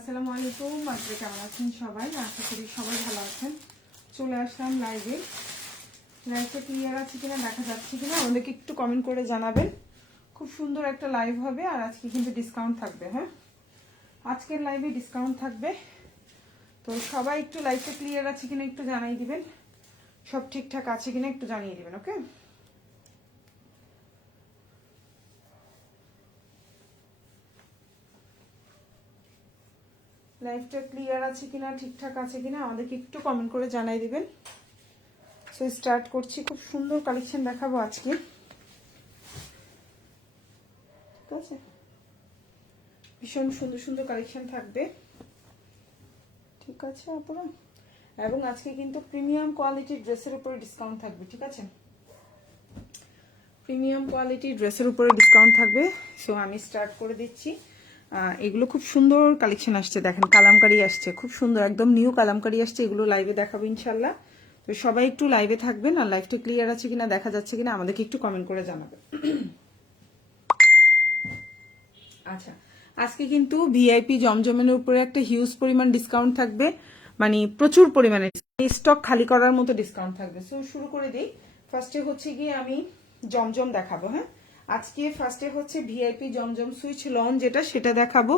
আসসালামু আলাইকুম। আজকে কেমন আছেন সবাই? আশা করি সবাই ভালো আছেন। চলে আসলাম লাইভে। লাইভটা ক্লিয়ার আছে কিনা, দেখা যাচ্ছে কিনা আমাদেরকে একটু কমেন্ট করে জানাবেন। খুব সুন্দর একটা লাইভ হবে আর আজকে কিন্তু ডিসকাউন্ট থাকবে। হ্যাঁ, আজকের লাইভে ডিসকাউন্ট থাকবে, তো সবাই একটু লাইভটা ক্লিয়ার আছে কিনা একটু জানিয়ে দিবেন। সব ঠিকঠাক আছে কিনা একটু জানিয়ে দিবেন। ওকে, লাইভটা ক্লিয়ার আছে কিনা, ঠিকঠাক আছে কিনা আমাদেরকে একটু কমেন্ট করে জানাই দিবেন। সো স্টার্ট করছি। খুব সুন্দর কালেকশন দেখাবো আজকে, ঠিক আছে? ভীষণ সুন্দর সুন্দর কালেকশন থাকবে, ঠিক আছে আপুরা? এবং আজকে কিন্তু প্রিমিয়াম কোয়ালিটির ড্রেসের উপরে ডিসকাউন্ট থাকবে, ঠিক আছে? প্রিমিয়াম কোয়ালিটির ড্রেসের উপরে ডিসকাউন্ট থাকবে। সো আমি স্টার্ট করে দিচ্ছি। এগুলো খুব সুন্দর কালেকশন আসছে, দেখেন কালামকারি আসছে, খুব সুন্দর একদম নিউ কালামকারি আসছে। এগুলো লাইভে দেখাবো ইনশাল্লাহ। তো সবাই একটু লাইভে থাকবেন আর লাইভটা ক্লিয়ার আছে কিনা, দেখা যাচ্ছে কিনা আমাদেরকে একটু কমেন্ট করে জানাবেন। আচ্ছা, আজকে কিন্তু ভিআইপি জমজমের উপরে একটা হিউজ পরিমাণ ডিসকাউন্ট থাকবে, মানে প্রচুর পরিমাণে স্টক খালি করার মতো ডিসকাউন্ট থাকবে। সো শুরু করে দিই। ফার্স্টে হচ্ছে গিয়ে আমি জমজম দেখাবো। হ্যাঁ, আজকে ফার্স্টে হচ্ছে ভিআইপি জমজম সুইচ লন, সেটা দেখাবো।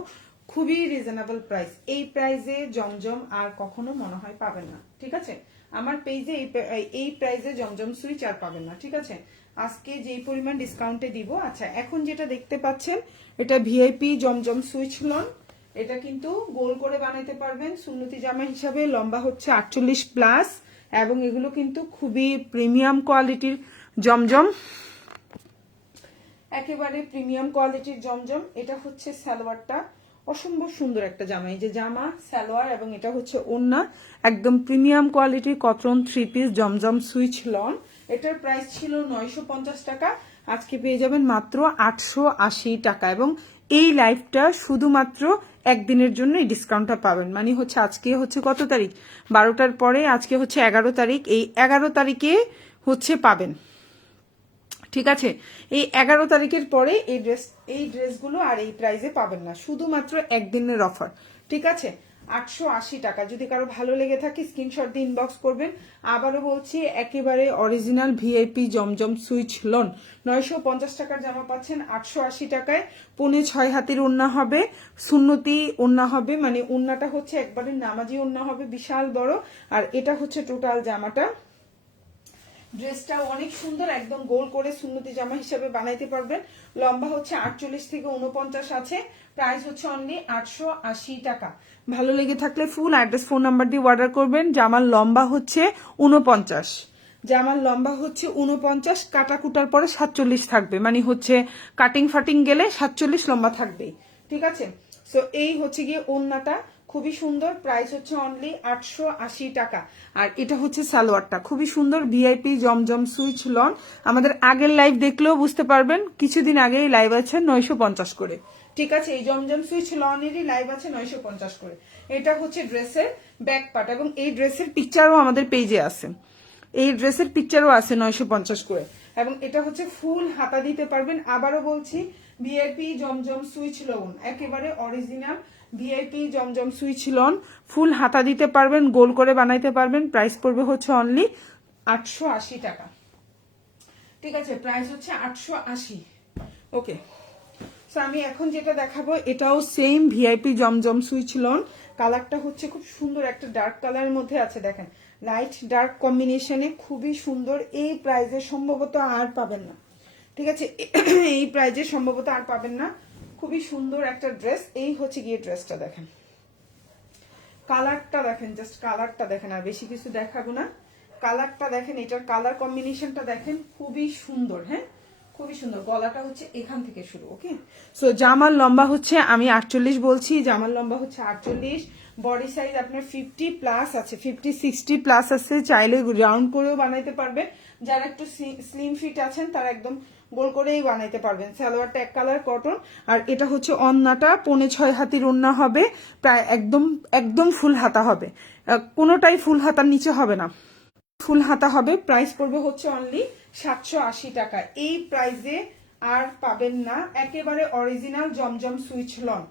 খুবই রিজনেবল প্রাইস। এই প্রাইসে জমজম আর কখনো মনে হয় পাবেন না, ঠিক আছে? আমার পেজে এই প্রাইসে জমজম সুইচ আর পাবেন না, ঠিক আছে? আজকে যেই পরিমাণ ডিসকাউন্টে দিব। আচ্ছা, এখন যেটা দেখতে পাচ্ছেন এটা ভিআইপি জমজম সুইচ লন। এটা কিন্তু গোল করে বানাইতে পারবেন সুন্নতি জামা হিসাবে। লম্বা হচ্ছে 48 প্লাস এবং এগুলো কিন্তু খুবই প্রিমিয়াম কোয়ালিটির জমজম, একেবারে প্রিমিয়াম কোয়ালিটির জমজম। এটা হচ্ছে সালোয়ারটা, অসম্ভব সুন্দর একটা জামা। এই যে জামা, সালোয়ার এবং এটা হচ্ছে ওড়না, একদম প্রিমিয়াম কোয়ালিটির কটন 3 পিস জমজম সুইচ লন। এটার প্রাইস ছিল 950 টাকা, আজকে পেয়ে যাবেন মাত্র 880 টাকা। এবং এই লাইভটা শুধুমাত্র একদিনের জন্য এই ডিসকাউন্টটা পাবেন। মানে হচ্ছে আজকে হচ্ছে কত তারিখ? 12টার পরে, আজকে হচ্ছে 11 তারিখ। এই 11 তারিখে হচ্ছে পাবেন, ঠিক আছে? এই 11 তারিখের পরে এই ড্রেসগুলো আর এই প্রাইসে পাবেন না, শুধুমাত্র একদিনের অফার, ঠিক আছে? 880 টাকা। যদি কারো ভালো লেগে থাকে স্ক্রিনশট দিয়ে ইনবক্স করবেন। আবারও বলছি, একেবারে অরিজিনাল ভিআইপি জমজম সুইচ লোন। 950 টাকার জামা পাচ্ছেন 880 টাকায়। 5.6 হাতের ওড়না হবে, সুন্নতি ওড়না হবে, মানে ওড়নাটা হচ্ছে একবারে নামাজি ওড়না হবে, বিশাল বড়। আর এটা হচ্ছে টোটাল জামাটা। ড্রেসটা অনেক সুন্দর, একদম গোল করে সুন্নতি জামা হিসেবে বানাইতে পারবেন। লম্বা হচ্ছে 48 থেকে 49 আছে। প্রাইস হচ্ছে অনলি 880 টাকা। ভালো লেগে থাকলে ফুল অ্যাড্রেস ফোন নাম্বার দিয়ে অর্ডার করবেন। জামার লম্বা হচ্ছে 49, জামার লম্বা হচ্ছে 49, কাটা কুটার পরে 47 থাকবে, মানে হচ্ছে কাটিং ফাটিং গেলে 47 লম্বা থাকবে, ঠিক আছে? সো এই হচ্ছে গিয়ে ওড়নাটা, খুবই সুন্দর। প্রাইস হচ্ছে অনলি 880 টাকা। আর এটা হচ্ছে সালোয়ারটা, খুবই সুন্দর ভিআইপি জমজম সুইচ লন। আমাদের আগের লাইভ দেখলেও বুঝতে পারবেন, কিছুদিন আগেই লাইভ আছে 950 করে, ঠিক আছে? এই জমজম সুইচ লনেরই লাইভ আছে 950 করে। এটা হচ্ছে ড্রেসের ব্যাক পার্ট এবং এই ড্রেসের পিকচারও আমাদের পেজে আছে। এই ড্রেসের পিকচারও আছে 950 করে। এবং এটা হচ্ছে ফুল হাতা দিতে পারবেন। আবারও বলছি, ভিআইপি জমজম সুইচ লোন, একেবারে অরিজিনাল ভিআইপি জমজম সুইচ লন। ফুল হাতা দিতে পারবেন, গোল করে বানাইতে পারবেন। প্রাইস পড়বে হচ্ছে অনলি 880 টাকা, ঠিক আছে? প্রাইস হচ্ছে 880। ওকে, সো আমি এখন যেটা দেখাবো এটাও সেম ভিআইপি জমজম সুইচ লন। কালারটা হচ্ছে খুব সুন্দর, একটা ডার্ক কালারের মধ্যে আছে, দেখেন লাইট ডার্ক কম্বিনেশনে, খুবই সুন্দর। এই প্রাইজে সম্ভবত আর পাবেন না, ঠিক আছে? এই প্রাইজে সম্ভবত আর পাবেন না। খুবই সুন্দর একটা ড্রেস। এই হচ্ছে গিয়ে ড্রেসটা, দেখেন কালারটা, দেখেন জাস্ট কালারটা দেখেন, আর বেশি কিছু দেখাবো না। কালারটা দেখেন, এটার কালার কম্বিনেশনটা দেখেন, খুবই সুন্দর। হ্যাঁ, খুবই সুন্দর। গলাটা হচ্ছে এখান থেকে শুরু। ওকে, সো জামার লম্বা হচ্ছে, আমি 48 বলছি, জামার লম্বা হচ্ছে 48। বডি সাইজ আপনার 50 প্লাস আছে, 50-60 প্লাস আছে। চাইলে রাউন্ড করেও বানাইতে পারবেন। যারা একটু স্লিম ফিট আছেন তারা একদম গোল করেই বানাইতে পারবেন। সালোয়ারটা এক কালার কটন, আর এটা হচ্ছে ওড়নাটা 5.6 হাতির ওড়না হবে, প্রায় একদম একদম ফুল হাতা হবে, কোনোটাই ফুল হাতার নিচে হবে না, ফুল হাতা হবে। প্রাইস পড়বে হচ্ছে অনলি 780 টাকা। এই প্রাইসে আর পাবেন না। একেবারে অরিজিনাল জমজম সুইচ লন,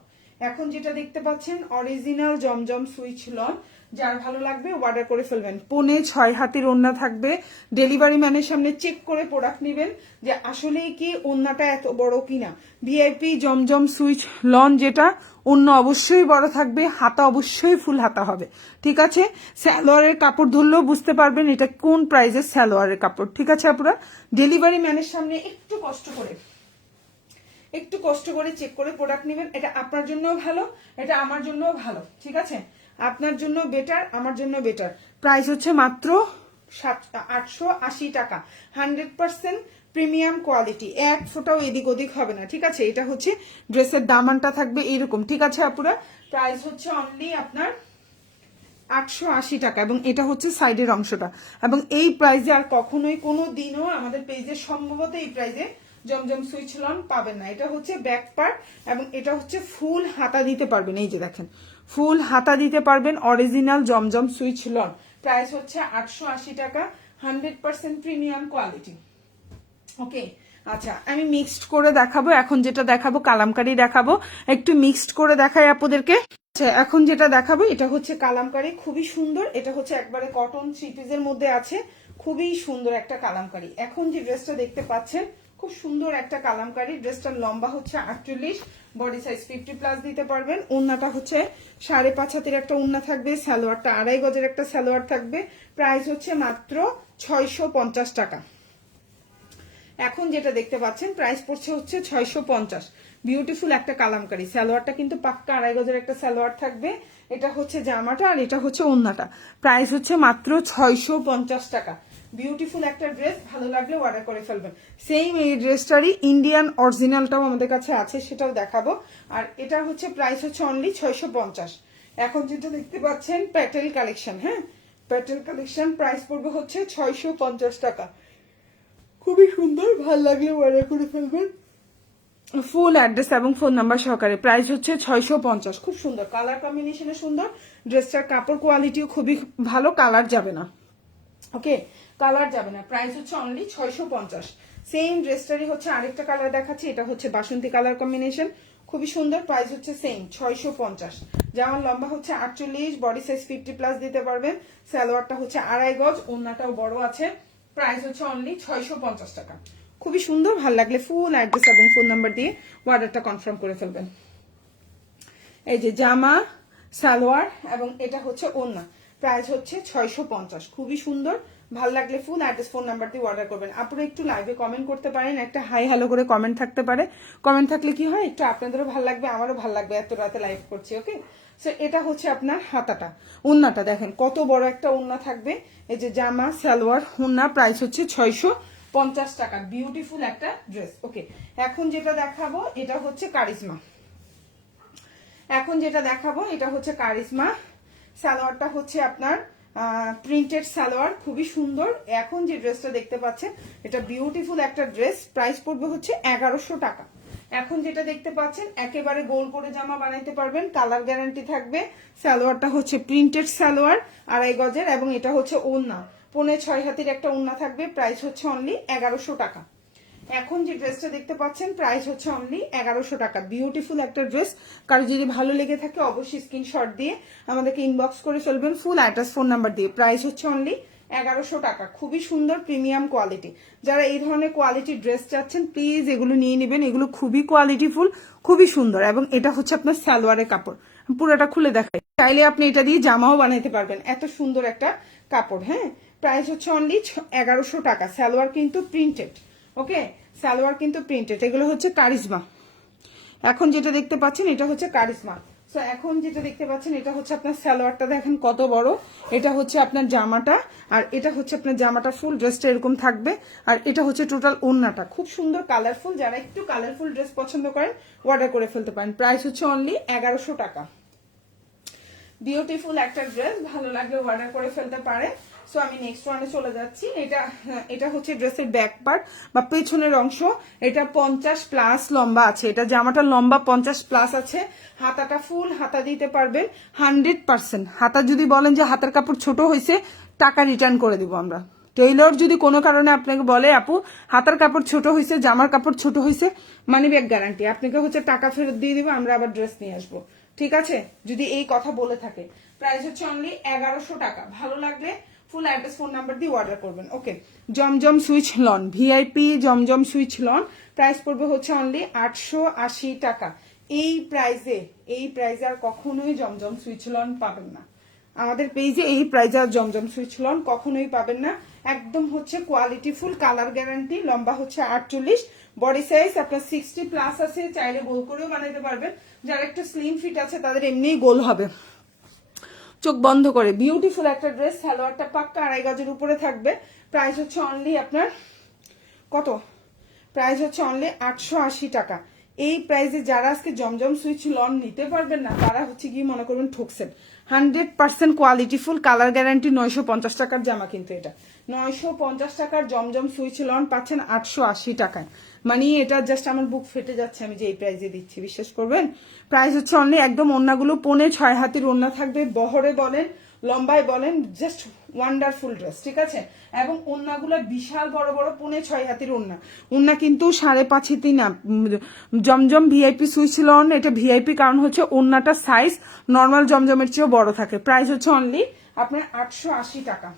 এখন যেটা দেখতে পাচ্ছেন অরিজিনাল জমজম সুইচ লন, যার ভালো লাগবে অর্ডার করে ফেলবেন। 5.5 হাতের ওড়না থাকবে। ডেলিভারি ম্যানের সামনে চেক করে প্রোডাক্ট নেবেন যে আসলেই কি ওড়নাটা এত বড় কিনা। ভিআইপি জমজম সুইচ লন যেটা, ওড়না অবশ্যই বড় থাকবে, হাতা অবশ্যই ফুল হাতা হবে, ঠিক আছে। সালোয়ারের কাপড় ধরলেও বুঝতে পারবেন এটা কোন প্রাইসের সালোয়ারের কাপড়, ঠিক আছে। আপনারা ডেলিভারি ম্যানের সামনে একটু কষ্ট করে চেক করে প্রোডাক্ট নেবেন। এটা আপনার জন্যও ভালো, এটা আমার জন্যও ভালো, ঠিক আছে। আপনার জন্য বেটার, আমার জন্য বেটার। প্রাইস হচ্ছে মাত্র 880 টাকা। 100% প্রিমিয়াম কোয়ালিটি, এক ফোটাও এদিক ওদিক হবে না, ঠিক আছে। এটা হচ্ছে ড্রেসের দামানটা থাকবে এরকম, ঠিক আছে আপুরা। প্রাইস হচ্ছে অনলি আপনার 880 টাকা, এবং এটা হচ্ছে সাইডের অংশটা। এবং এই প্রাইসে আর কখনোই কোনো দিনও আমাদের পেজে সম্ভবত এই প্রাইসে জমজম সুইচ লন পাবেন না। এটা হচ্ছে ব্যাক পার্ট, এবং এটা হচ্ছে ফুল হাতা দিতে পারবেন। এই যে দেখেন, ফুল হাতা দিতে পারবেন অরিজিনাল জমজম সুইচ লন। প্রাইস হচ্ছে 880 টাকা, 100% প্রিমিয়াম কোয়ালিটি। ওকে, আচ্ছা আমি মিক্সড করে দেখাবো। এখন যেটা দেখাবো কালামকারি দেখাবো, একটু মিক্সড করে দেখাই আপনাদেরকে। আচ্ছা এখন যেটা দেখাবো এটা হচ্ছে কালামকারি, খুবই সুন্দর। এটা হচ্ছে একবারে কটন 3 পিসের মধ্যে আছে, খুবই সুন্দর একটা কালামকারি। এখন যে ড্রেসটা দেখতে পাচ্ছেন খুব সুন্দর একটা কালামকারি। ড্রেসটার লম্বা হচ্ছে 48, বডি সাইজ 50+ দিতে পারবেন। ওড়নাটা হচ্ছে 5.5 হাতের একটা ওড়না থাকবে, সালোয়ারটা 2.5 গজের একটা সালোয়ার থাকবে। প্রাইস হচ্ছে মাত্র 650 টাকা। এখন যেটা দেখতে পাচ্ছেন প্রাইস পড়ছে হচ্ছে 650। বিউটিফুল একটা কালামকারি, সালোয়ারটা কিন্তু পাক্কা 2.5 গজের একটা সালোয়ার থাকবে। এটা হচ্ছে জামাটা, আর এটা হচ্ছে ওড়নাটা। প্রাইস হচ্ছে মাত্র 650 টাকা। বিউটিফুল একটা ড্রেস, ভালো লাগলে অর্ডার করে ফেলবেন। সেম এই ড্রেসটারই ইন্ডিয়ান অরিজিনালটাও আমাদের কাছে আছে, সেটাও দেখাবো। আর এটা হচ্ছে প্রাইস হচ্ছে অনলি 650। এখন যেটা দেখতে পাচ্ছেন প্যাটেল কালেকশন, হ্যাঁ প্যাটেল কালেকশন, প্রাইস পড়বে হচ্ছে 650 টাকা। খুবই সুন্দর, ভালো লাগলে অর্ডার করে ফেলবেন। ফুল অ্যাড্রেস এবং ফোন নাম্বার সহকারে। প্রাইস হচ্ছে 650। খুব সুন্দর কালার কম্বিনেশনে সুন্দর ড্রেসটার, কাপড় কোয়ালিটিও খুবই ভালো, কালার যাবে না। ওকে, কালার যাবে না। প্রাইস হচ্ছে অনলি 650। সেম ড্রেসটারই হচ্ছে আরেকটা কালার দেখাচ্ছি, এটা হচ্ছে বাসন্তী কালার কম্বিনেশন, খুবই সুন্দর। প্রাইস হচ্ছে সেম 650। জামার লম্বা হচ্ছে 48, বডি সাইজ 50+ দিতে পারবেন। সালোয়ারটা হচ্ছে 2.5 গজ, ওড়নাটাও বড় আছে। প্রাইস হচ্ছে অনলি 650 টাকা। খুবই সুন্দর, ভালো লাগলে ফুল অ্যাড্রেস এবং ফোন নাম্বার দিয়ে অর্ডারটা কনফার্ম করে ফেলবেন। এই যে জামা, সালোয়ার এবং এটা হচ্ছে ওড়না, প্রাইস হচ্ছে 650। খুবই সুন্দর, ভালো লাগলে ফুল অ্যাড্রেস ফোন নাম্বার দিয়ে অর্ডার করবেন। আপনারা একটু লাইভে কমেন্ট করতে পারেন, একটা হাই হ্যালো করে কমেন্ট থাকতে পারে। কমেন্ট থাকলে কি হয়, একটু আপনাদেরও ভালো লাগবে, আমারও ভালো লাগবে, এত রাতে লাইভ করছি। ওকে, সো এটা হচ্ছে আপনার হাতাটা। ওড়নাটা দেখেন কত বড় একটা ওড়না থাকবে। এই যে জামা, সালোয়ার, ওড়না, প্রাইস হচ্ছে 650 টাকা। বিউটিফুল একটা ড্রেস। ওকে, এখন যেটা দেখাবো এটা হচ্ছে কারিজমা। এখন যেটা দেখাবো এটা হচ্ছে কারিজমা। সালোয়ারটা হচ্ছে আপনার প্রিন্টেড সালোয়ার, খুবই সুন্দর। এখন যে ড্রেসটা দেখতে পাচ্ছেন এটা বিউটিফুল একটা ড্রেস, প্রাইস পড়বে হচ্ছে 1100 টাকা। এখন যেটা দেখতে পাচ্ছেন একেবারে গোল করে জামা বানাইতে পারবেন, কালার গ্যারান্টি থাকবে। সালোয়ারটা হচ্ছে প্রিন্টেড সালোয়ার 2.5 গজের, এবং এটা হচ্ছে ওড়না 5.5 হাতের একটা ওড়না থাকবে। প্রাইস হচ্ছে অনলি 1100 টাকা। এখন যে ড্রেসটা দেখতে পাচ্ছেন প্রাইস হচ্ছে অনলি 1100 টাকা। বিউটিফুল একটা ড্রেস, কারো যদি ভালো লেগে থাকে অবশ্যই স্ক্রিনশট দিয়ে আমাদেরকে ইনবক্স করে ফেলবেন ফুল অ্যাড্রেস ফোন নাম্বার দিয়ে। প্রাইস হচ্ছে অনলি 1100 টাকা। খুবই সুন্দর প্রিমিয়াম কোয়ালিটি। যারা এই ধরনের কোয়ালিটি ড্রেস চাচ্ছেন প্লিজ এগুলো নিয়ে নেবেন, এগুলো খুবই কোয়ালিটিফুল, খুবই সুন্দর। এবং এটা হচ্ছে আপনার সালোয়ারের কাপড়, পুরোটা খুলে দেখাই, চাইলে আপনি এটা দিয়ে জামাও বানাইতে পারবেন, এত সুন্দর একটা কাপড়। হ্যাঁ, প্রাইস হচ্ছে অনলি 1100 টাকা। সালোয়ার কিন্তু প্রিন্টেড, ওকে, সালোয়ার কিন্তু প্রিন্টেড। এগুলো হচ্ছে কারিজমা। এখন যেটা দেখতে পাচ্ছেন এটা হচ্ছে কারিজমা। সো এখন যেটা দেখতে পাচ্ছেন এটা হচ্ছে আপনার সালোয়ারটা, দেখেন কত বড়। এটা হচ্ছে আপনার জামাটা, আর এটা হচ্ছে আপনার জামাটা ফুল ড্রেসটা এরকম থাকবে, আর এটা হচ্ছে টোটাল ওড়নাটা। খুব সুন্দর কালারফুল, যারা একটু কালারফুল ড্রেস পছন্দ করেন অর্ডার করে ফেলতে পারেন। প্রাইস হচ্ছে অনলি 1100 টাকা। বিউটিফুল একটা ড্রেস, ভালো লাগলে অর্ডার করে ফেলতে পারে। সো আমি নেক্সট ওয়ানে চলে যাচ্ছি। এটা হচ্ছে ড্রেসের ব্যাক পার্ট বা পেছনের অংশ। এটা 50+ লম্বা আছে, এটা জামাটা লম্বা 50+ আছে। হাতাটা ফুল হাতা দিতে পারবেন 100%। হাতা যদি বলেন যে হাতার কাপড় ছোট হয়েছে, টাকা রিটার্ন করে দিব আমরা। টেইলর যদি কোনো কারণে আপনাকে বলে আপু হাতার কাপড় ছোট হয়েছে, জামার কাপড় ছোট হয়েছে, মানি ব্যাক গ্যারান্টি, আপনাকে হচ্ছে টাকা ফেরত দিয়ে দিব, আমরা আবার ড্রেস নিয়ে আসবো, ঠিক আছে? যদি এই কথা বলে থাকে। প্রাইস হচ্ছে অনলি 1100 টাকা। ভালো লাগলে ফুল অ্যাড্রেস ফোন নাম্বার দিয়ে অর্ডার করবেন। ওকে, জমজম সুইচ লন, ভিআইপি জমজম সুইচ লন, প্রাইস পড়বে হচ্ছে অনলি 880 টাকা। এই প্রাইজে আর কখনোই জমজম সুইচ লন পাবেন না আমাদের পেজে। এই প্রাইজে আর জমজম সুইচ লন কখনোই পাবেন না। একদম হচ্ছে কোয়ালিটি ফুল, কালার গ্যারান্টি, লম্বা হচ্ছে 48, বডি সাইজ আপনার 60 প্লাস আছে, চাইলে গোল করেও বানাইতে পারবেন। যারা একটু স্লিম ফিট আছে তাদের এমনিই গোল হবে চোখ বন্ধ করে। বিউটিফুল একটা ড্রেস, সালোয়ারটা পাক্কা 2.5 গজের উপরে থাকবে। প্রাইস হচ্ছে অনলি আপনার কত? প্রাইস হচ্ছে অনলি 880 টাকা। এই প্রাইসে যারা আজকে জমজম সুইচ লন নিতে পারবেন না তারা হচ্ছে কি মনে করবেন ঠকছেন। 100% কোয়ালিটি ফুল, কালার গ্যারান্টি, 950 টাকার জামা, কিন্তু এটা 950 টাকার জমজম সুইচ লন পাচ্ছেন 880 টাকায়। মানে এটা জাস্ট আমার বুক ফেটে যাচ্ছে আমি যে এই প্রাইসে দিচ্ছি, বিশ্বাস করবেন। প্রাইস হচ্ছে অনলি, একদম ওন্নাগুলো 5.5 হাতের ওন্না থাকবে, বহরে বলেন লম্বায় বলেন, জাস্ট ওয়ান্ডারফুল ড্রেস, ঠিক আছে? এবং ওন্নাগুলো বিশাল বড় বড় 5.5 হাতের ওন্না, ওন্না কিন্তু 5.5 হাতি না। জমজম ভিআইপি সুইচ লন, এটা ভিআইপি কারণ হচ্ছে ওন্নাটা সাইজ নর্মাল জমজমের চেয়েও বড় থাকে। প্রাইস হচ্ছে অনলি আপনার 880 টাকা।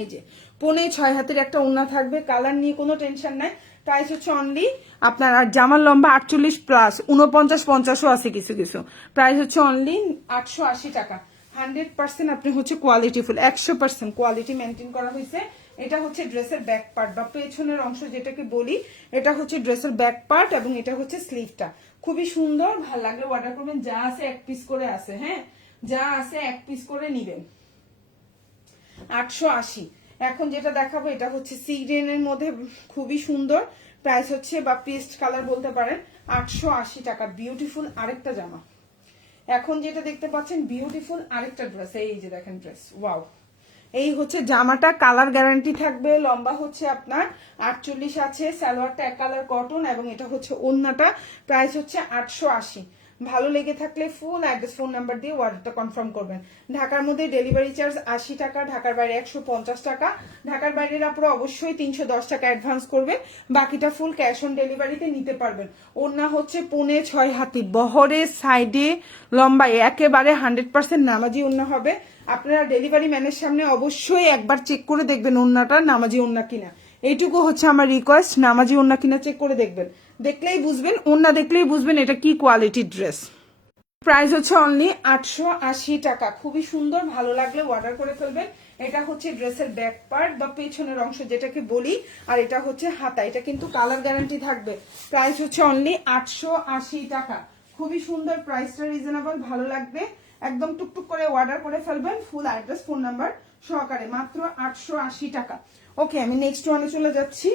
এই যে 5.5 হাতের একটা ওন্না থাকবে, কালার নিয়ে কোনো টেনশন নাই। প্রাইস হচ্ছে অনলি আপনার, আর জামার লম্বা 48 প্লাস, 49 50ও আছে কিছু কিছু। প্রাইস হচ্ছে অনলি 880 টাকা। 100% আপনি হচ্ছে কোয়ালিটি ফুল, 100% কোয়ালিটি মেনটেন করা হয়েছে। এটা হচ্ছে ড্রেসের ব্যাক পার্ট বা পেছনের অংশ যেটাকে বলি, এটা হচ্ছে ড্রেসের ব্যাক পার্ট এবং এটা হচ্ছে স্লিভটা। খুবই সুন্দর, ভালো লাগলে অর্ডার করবেন। যা আছে 1 পিস করে আছে, হ্যাঁ, যা আছে 1 পিস করে নিবেন। 880। এখন যেটা দেখাবো এটা হচ্ছে সি গ্রিনের মধ্যে, খুবই সুন্দর। প্রাইস হচ্ছে বা পেস্ট কালার বলতে পারেন, 880 টাকা। বিউটিফুল আরেকটা জামা। এখন যেটা দেখতে পাচ্ছেন বিউটিফুল আরেকটা ড্রেস, এই যে দেখেন ড্রেস, ওয়াও। এই হচ্ছে জামাটা, কালার গ্যারান্টি থাকবে, লম্বা হচ্ছে আপনার 48 আছে, সালোয়ারটা 1 কালার কটন এবং এটা হচ্ছে ওন্নাটা। প্রাইস হচ্ছে 880। ভালো লেগে থাকলে ফুল অ্যাড্রেস ফোন নাম্বার দিয়ে অর্ডারটা কনফার্ম করবেন। ঢাকার মধ্যে ডেলিভারি চার্জ 80 টাকা, ঢাকার বাইরে 150 টাকা। ঢাকার বাইরের আপনারা অবশ্যই 310 টাকা অ্যাডভান্স করবেন, বাকিটা ফুল ক্যাশ অন ডেলিভারিতে নিতে পারবেন। ওন্না হচ্ছে 5.5 হাতি, বহরের সাইডে লম্বায় একেবারে 100% নামাজি ওন্না হবে। আপনারা ডেলিভারি ম্যানের সামনে অবশ্যই একবার চেক করে দেখবেন ওন্নাটা নামাজি ওন্না কিনা। এইটুকু হচ্ছে আমার রিকোয়েস্ট, নামাজি ওন্না কিনা চেক করে দেখবেন, দেখলেই বুঝবেন, ওন্না দেখলেই বুঝবেন এটা কি কোয়ালিটির ড্রেস। প্রাইস হচ্ছে অনলি 880 টাকা। খুবই সুন্দর, ভালো লাগলে অর্ডার করে ফেলবেন। এটা হচ্ছে ড্রেসের ব্যাক পার্ট বা পেছনের অংশ যেটাকে বলি, আর এটা হচ্ছে হাতা। এটা কিন্তু কালার গ্যারান্টি থাকবে। প্রাইস হচ্ছে অনলি 880 টাকা। খুবই সুন্দর, প্রাইসটা রিজনেবল, ভালো লাগবে একদম টুকটুক করে অর্ডার করে ফেলবেন, ফুল অ্যাড্রেস ফোন নাম্বার সহকারে, মাত্র 880 টাকা। ওকে, আমি নেক্সট ওয়ানে চলে যাচ্ছি।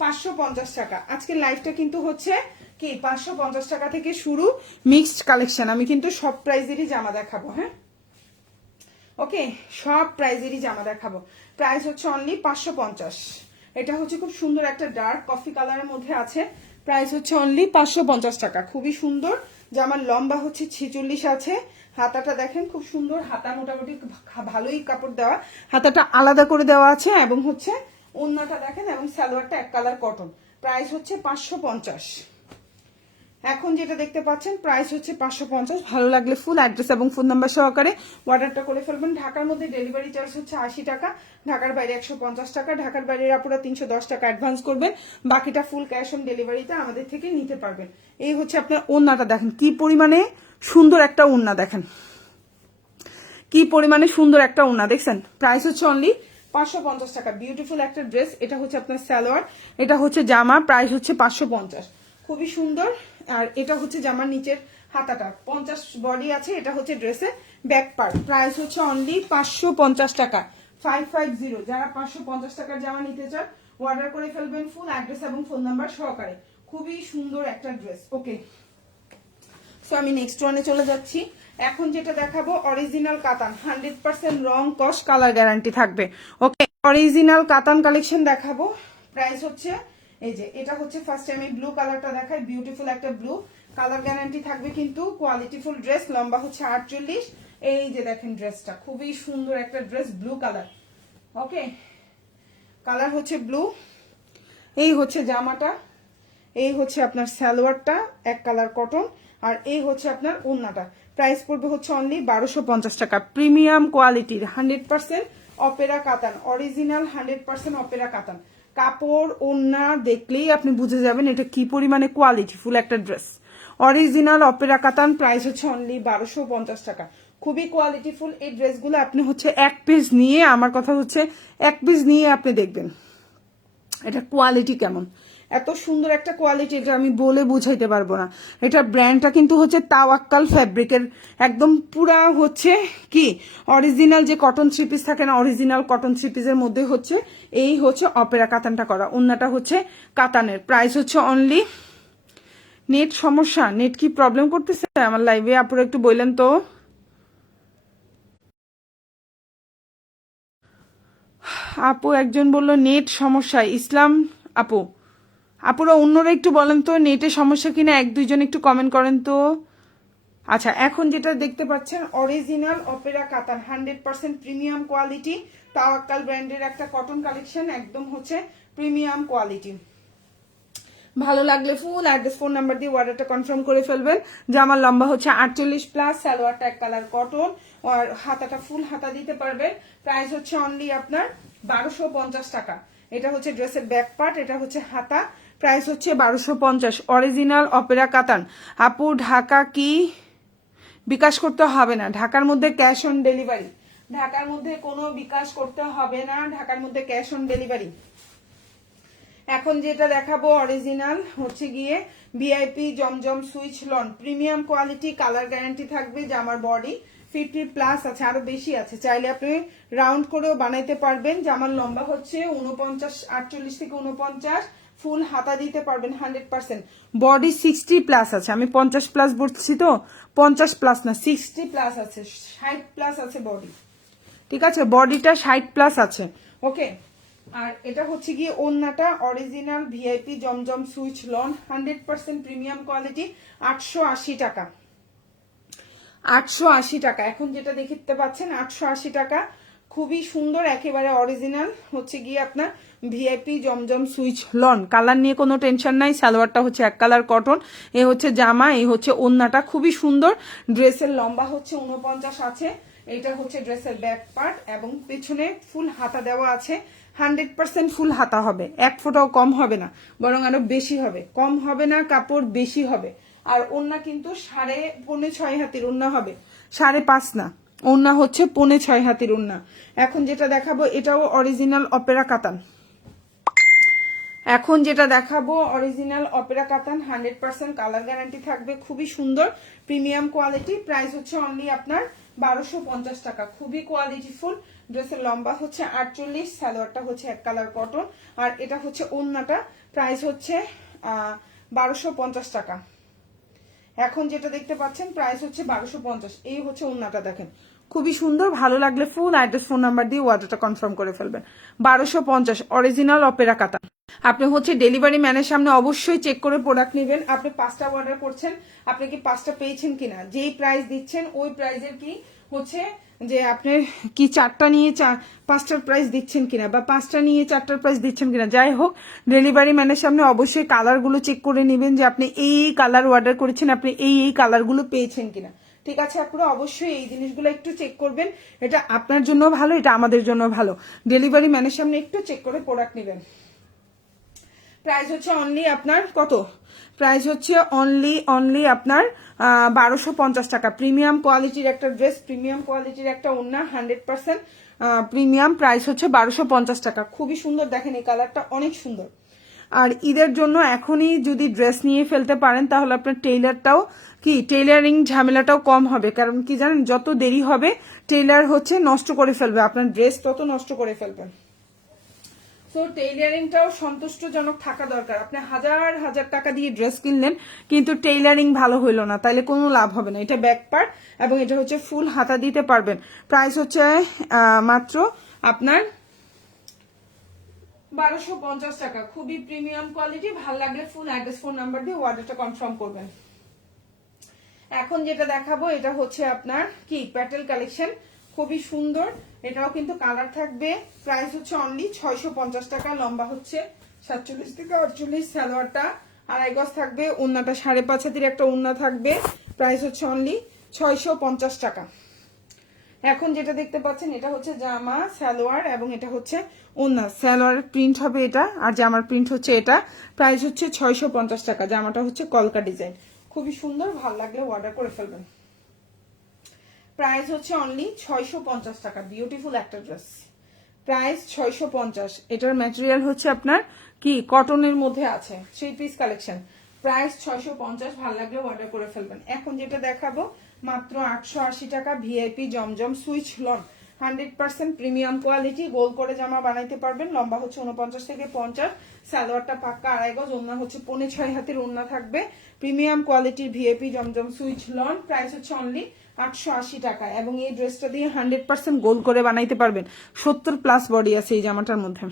550 টাকা। আজকে লাইভটা কিন্তু হচ্ছে কি 550 টাকা থেকে শুরু, মিক্সড কালেকশন। আমি কিন্তু সব প্রাইজেরই জামা দেখাবো, হ্যাঁ, ওকে, সব প্রাইজেরই জামা দেখাবো। প্রাইস হচ্ছে অনলি 550। এটা হচ্ছে খুব সুন্দর একটা ডার্ক কফি কালারের মধ্যে আছে। প্রাইস হচ্ছে অনলি 550 টাকা। খুবই সুন্দর, জামার লম্বা হচ্ছে 46 আছে। হাতাটা দেখেন খুব সুন্দর, হাতা মোটামুটি ভালোই কাপড় দেওয়া, হাতাটা আলাদা করে দেওয়া আছে এবং হচ্ছে ওন্নাটা দেখেন, এবং সালোয়ারটা 1 কালার কটন। প্রাইস হচ্ছে 550। এখন যেটা দেখতে পাচ্ছেন প্রাইস হচ্ছে 550। ভালো লাগলে ফুল অ্যাড্রেস এবং ফোন নাম্বার সহকারে অর্ডারটা করে ফেলবেন। ঢাকার মধ্যে ডেলিভারি চার্জ হচ্ছে 80 টাকা, ঢাকার বাইরে 150 টাকা। ঢাকার বাইরের আপুরা 310 টাকা অ্যাডভান্স করবেন, বাকিটা ফুল ক্যাশ অন ডেলিভারিতে আমাদের থেকে নিতে পারবেন। এই হচ্ছে আপনার ওন্নাটা, দেখেন কি পরিমাণে সুন্দর একটা ওন্না, দেখেন কি পরিমাণে সুন্দর একটা ওন্না, দেখছেন। প্রাইস হচ্ছে অনলি 550 টাকা। বিউটিফুল একটা ড্রেস। এটা হচ্ছে আপনার সালোয়ার, এটা হচ্ছে জামা। প্রাইস হচ্ছে 550। খুবই সুন্দর। আর এটা হচ্ছে জামার নিচের হাতাটা 50 বডি আছে। এটা হচ্ছে ড্রেসের ব্যাক পার্ট। প্রাইস হচ্ছে অনলি 550 টাকা। 550। যারা 550 টাকার জামা নিতে চান অর্ডার করে ফেলবেন, ফুল অ্যাড্রেস এবং ফোন নাম্বার সহকারে। খুবই সুন্দর একটা ড্রেস। ওকে, সো আমি নেক্সট ওয়ানে চলে যাচ্ছি। এখন যেটা দেখাবো অরিজিনাল কাতান, 100% রং কস কালার গ্যারান্টি থাকবে। ওকে, অরিজিনাল কাতান কালেকশন দেখাবো। প্রাইস হচ্ছে এই যে, এটা হচ্ছে ফার্স্ট আমি ব্লু কালারটা দেখাই। বিউটিফুল একটা ব্লু কালার গ্যারান্টি থাকবে, কিন্তু কোয়ালিটিফুল ড্রেস। লম্বা হচ্ছে 48। এই যে দেখেন ড্রেসটা খুবই সুন্দর একটা ড্রেস, ব্লু কালার। ওকে, কালার হচ্ছে ব্লু। এই হচ্ছে জামাটা, এই হচ্ছে আপনার সালোয়ারটা এক কালার কটন, আর এই হচ্ছে আপনার ওড়নাটা। প্রাইস পড়বে হচ্ছে অনলি 1250 টাকা। প্রিমিয়াম কোয়ালিটির 100% অপেরা কাতান, অরিজিনাল 100% অপেরা কাতান। কাপড় ওড়না দেখলেই আপনি বুঝে যাবেন এটা কি পরিমাণে কোয়ালিটি ফুল একটা ড্রেস। অরিজিনাল অপেরা কাতান, প্রাইস হচ্ছে অনলি 1250 টাকা। খুবই কোয়ালিটিফুল এই ড্রেসগুলো। আপনি হচ্ছে এক পিস নিয়ে, আমার কথা হচ্ছে এক পিস নিয়ে আপনি দেখবেন এটা কোয়ালিটি কেমন। এত সুন্দর একটা কোয়ালিটি, এটা আমি বলে বুঝাইতে পারবো না। এটা ব্র্যান্ডটা কিন্তু হচ্ছে তাওয়াক্কাল ফ্যাব্রিকের, একদম পুরা হচ্ছে কি অরিজিনাল যে কটন থ্রি পিস থাকে না, অরিজিনাল কটন থ্রি পিসের মধ্যে হচ্ছে এই হচ্ছে অপেরা কাতানটা করা। ওন্নাটা হচ্ছে কাতানের। প্রাইস হচ্ছে অনলি, নেট সমস্যা, নেট কি প্রবলেম করতেছে আমার লাইভে? আপুরা একটু বললেন তো। আপু একজন বললো নেট সমস্যা, ইসলাম আপু। আপুরা অন্যরা একটু বলেন তো নেটের সমস্যা কিনা, এক দুইজন একটু কমেন্ট করেন তো। আচ্ছা, এখন যেটা দেখতে পাচ্ছেন অরিজিনাল অপেরা কাতান, 100% প্রিমিয়াম কোয়ালিটি, তাওয়াক্কাল ব্র্যান্ডের একটা কটন কালেকশন, একদম হচ্ছে প্রিমিয়াম কোয়ালিটি। ভালো লাগলে ফুল অ্যাড্রেস ফোন নাম্বার দিয়ে অর্ডারটা কনফার্ম করে ফেলবেন। জামার লম্বা হচ্ছে 48+, সালোয়ারটা এক কালার কটন, আর হাতাটা ফুল হাতা দিতে পারবেন। প্রাইস হচ্ছে অনলি আপনার 1250 টাকা। এটা হচ্ছে ড্রেসের ব্যাক পার্ট, এটা হচ্ছে হাতা। প্রাইস হচ্ছে 1250। অরিজিনাল অপেরা কাতান। আপু ঢাকা কি বিকাশ করতে হবে না, ঢাকার মধ্যে ক্যাশ অন ডেলিভারি। ঢাকার মধ্যে কোনো বিকাশ করতে হবে না, ঢাকার মধ্যে ক্যাশ অন ডেলিভারি। এখন যেটা দেখাবো অরিজিনাল হচ্ছে গিয়ে ভিআইপি জমজম Swiss lawn, premium quality, colour guarantee থাকবে। জামার বডি 50+ আছে, আরো বেশি আছে, চাইলে আপনি রাউন্ড করেও বানাইতে পারবেন। জামার লম্বা হচ্ছে 49, 48 থেকে 49, ফুল হাতা দিতে পারবেন 100%। বডি 60+ আছে, আমি 50+ বলছি তো, 50+ না 60+ আছে, 60+ আছে বডি। ঠিক আছে, বডিটা 60+ আছে। ওকে, আর এটা হচ্ছে গিয়ে ওন্নাটা অরিজিনাল ভিআইপি জমজম সুইচ লন, 100% প্রিমিয়াম কোয়ালিটি, 880 টাকা। 880 টাকা। এখন যেটা দেখতে পাচ্ছেন 880 টাকা, খুবই সুন্দর, একেবারে অরিজিনাল হচ্ছে গিয়ে আপনার ভিআইপি জমজম সুইচ লন। কালার নিয়ে কোনো টেনশন নাই। সালোয়ারটা হচ্ছে এক কালার কটন, এ হচ্ছে জামা, এই হচ্ছে ওন্নাটা, খুবই সুন্দর। ড্রেসের লম্বা হচ্ছে 49 আছে। এটা হচ্ছে ড্রেসের ব্যাক পার্ট, এবং পেছনে ফুল হাতা দেওয়া আছে। 100% ফুল হাতা হবে, এক ফোঁটাও কম হবে না, বরং আরো বেশি হবে। কম হবে না, কাপড় বেশি হবে। আর ওন্না কিন্তু 5.25 হাতের ওন্না হবে, 5.5 না, ওন্না হচ্ছে 5.25 হাতের ওন্না। এখন যেটা দেখাবো এটাও অরিজিনাল অপেরা কাতান। এখন যেটা দেখাবো অরিজিনাল অপেরা কাতান, 100% কালার গ্যারান্টি থাকবে, খুবই সুন্দর প্রিমিয়াম কোয়ালিটি। প্রাইস হচ্ছে অনলি আপনার 1250 টাকা। খুবই কোয়ালিটিফুল। ড্রেসের লম্বা হচ্ছে 48, সালোয়ারটা হচ্ছে এক কালার কটন, আর এটা হচ্ছে ওন্নাটা। প্রাইস হচ্ছে 1250 টাকা। এখন যেটা দেখতে পাচ্ছেন প্রাইস হচ্ছে 1250। এই হচ্ছে ওন্নাটা, দেখেন খুবই সুন্দর। ভালো লাগলে ফুল অ্যাড্রেস ফোন নাম্বার দিয়ে অর্ডারটা কনফার্ম করে ফেলবেন। 1250 অরিজিনাল অপেরা কাতা। আপনি হচ্ছে ডেলিভারি ম্যানের সামনে অবশ্যই চেক করে প্রোডাক্ট নেবেন। আপনি 5টা অর্ডার করছেন, আপনি কি 5টা পেয়েছেন কিনা, যেই প্রাইস দিচ্ছেন ওই প্রাইসের কি হচ্ছে যে আপনি কি 4টা নিয়ে 5টার প্রাইস দিচ্ছেন কিনা, বা 5টা নিয়ে 4টার প্রাইস দিচ্ছেন কিনা। যাই হোক, ডেলিভারি ম্যানের সামনে অবশ্যই কালারগুলো চেক করে নেবেন যে আপনি এই কালার অর্ডার করেছেন, আপনি এই কালারগুলো পেয়েছেন কিনা। ঠিক আছে, আপনারা অবশ্যই এই জিনিসগুলো একটু চেক করবেন। এটা আপনার জন্য ভালো, এটা আমাদের জন্য ভালো। ডেলিভারি ম্যানের সামনে একটু চেক করে প্রোডাক্ট নেবেন। প্রাইস হচ্ছে অনলি আপনার কত, প্রাইস হচ্ছে অনলি আপনার 1250 টাকা। প্রিমিয়াম কোয়ালিটির একটা ড্রেস, প্রিমিয়াম কোয়ালিটির একটা ওড়না, 100% প্রিমিয়াম। প্রাইস হচ্ছে 1250 টাকা। খুবই সুন্দর, দেখেন এই কালারটা অনেক সুন্দর। আর ঈদের জন্য এখনই যদি ড্রেস নিয়ে ফেলতে পারেন তাহলে আপনার টেইলারটাও কি টেইলারিং ঝামেলাটাও কম হবে। কারণ কি জানেন, যত দেরি হবে টেইলার হচ্ছে নষ্ট করে ফেলবে, আপনার ড্রেস তত নষ্ট করে ফেলবে। তো টেইলারিংটাও সন্তুষ্টজনক থাকা দরকার। আপনি হাজার হাজার টাকা দিয়ে ড্রেস কিনলেন কিন্তু টেইলারিং ভালো হইলো না, তাইলে কোনো লাভ হবে না। এটা ব্যাক পার্ট এবং এটা হচ্ছে ফুল হাতা দিতে পারবেন। প্রাইস হচ্ছে মাত্র আপনার 1250 টাকা। খুবই প্রিমিয়াম কোয়ালিটি। ভালো লাগলে ফুল অ্যাড্রেস ফোন নাম্বার দিয়ে অর্ডারটা কনফার্ম করবেন। এখন যেটা দেখাবো এটা হচ্ছে আপনার কি প্যাটেল কালেকশন, খুবই সুন্দর, এটাও কিন্তু কালার থাকবে। প্রাইস হচ্ছে অনলি 650 টাকা, লম্বা হচ্ছে 47 থেকে 48, সালোয়ারটা আড়াই গজ থাকবে, ওন্নাটা 5.5 হাতের একটা ওন্না থাকবে। প্রাইস হচ্ছে অনলি 650 টাকা। এখন যেটা দেখতে পাচ্ছেন এটা হচ্ছে জামা সালোয়ার এবং এটা হচ্ছে ওন্না। সালোয়ারের প্রিন্ট হবে এটা আর জামার প্রিন্ট হচ্ছে এটা। প্রাইস হচ্ছে 650 টাকা। জামাটা হচ্ছে কলকা ডিজাইন, খুবই সুন্দর, ভালো লাগলে অর্ডার করে ফেলবেন। প্রাইস হচ্ছে অনলি 650 টাকা। বিউটিফুল একটা ড্রেস, প্রাইস 650। এটার ম্যাটেরিয়াল হচ্ছে আপনার কি কটনের মধ্যে আছে, 3 পিস কালেকশন। প্রাইস 650, ভালো লাগলে অর্ডার করে ফেলবেন। এখন যেটা দেখাবো মাত্র 880 টাকা, ভিআইপি জমজম সুইচ লন, 100% প্রিমিয়াম কোয়ালিটি, গোল করে জামা বানাইতে পারবেন। লম্বা হচ্ছে 49 থেকে 50, সালোয়ারটা পাক্কা আড়াই গজ, ওন্না হচ্ছে 5.5 হাতের ওন্না থাকবে। প্রিমিয়াম কোয়ালিটির ভিআইপি জমজম সুইচ লন, প্রাইস হচ্ছে অনলি 880 টাকা। এবং এই ড্রেসটা দিয়ে 100% গোল করে বানাইতে পারবেন। 70+ বডি আছে এই জামাটার মধ্যে।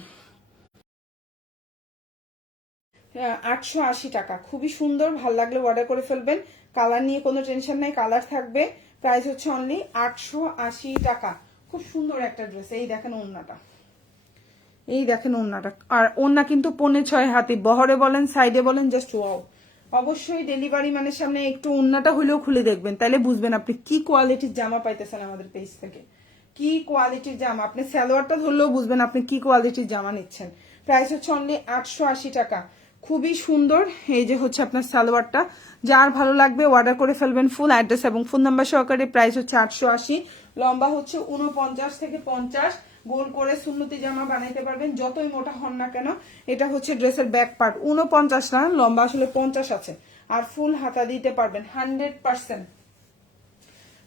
880 টাকা, খুবই সুন্দর, ভাল লাগলে অর্ডার করে ফেলবেন। কালার নিয়ে কোনো টেনশন নাই, কালার থাকবে। প্রাইস হচ্ছে অনলি 880 টাকা। খুব সুন্দর একটা ড্রেস। এই দেখেন ওন্নাটা, এই দেখেন ওন্নাটা, আর ওন্না কিন্তু 5.5 হাতি, বহরে বলেন সাইডে বলেন, জাস্ট ওয়াও। অবশ্যই ডেলিভারি মানের সামনে একটু ওন্নাটা হলেও খুলে দেখবেন, তাহলে বুঝবেন আপনি কি কোয়ালিটির জামা পাইতেছেন আমাদের পেজ থেকে, কি কোয়ালিটির জামা। আপনি সালোয়ারটা ধরলেও বুঝবেন আপনি কি কোয়ালিটির জামা নিচ্ছেন। প্রাইস হচ্ছে অনলি 880 টাকা, খুবই সুন্দর। এই যে হচ্ছে আপনার সালোয়ারটা, যার ভালো লাগবে অর্ডার করে ফেলবেন। ফুল অ্যাড্রেস এবং ফোন নাম্বার সহকারে। প্রাইস হচ্ছে 880, লম্বা হচ্ছে 49 থেকে 50, গোল করে সুন্নতি জামা বানাইতে পারবেন যতই মোটা হন না কেন। এটা হচ্ছে ড্রেসের ব্যাক পার্ট, 49 না, লম্বা আসলে 50 আছে, আর ফুল হাতা দিতে পারবেন 100%।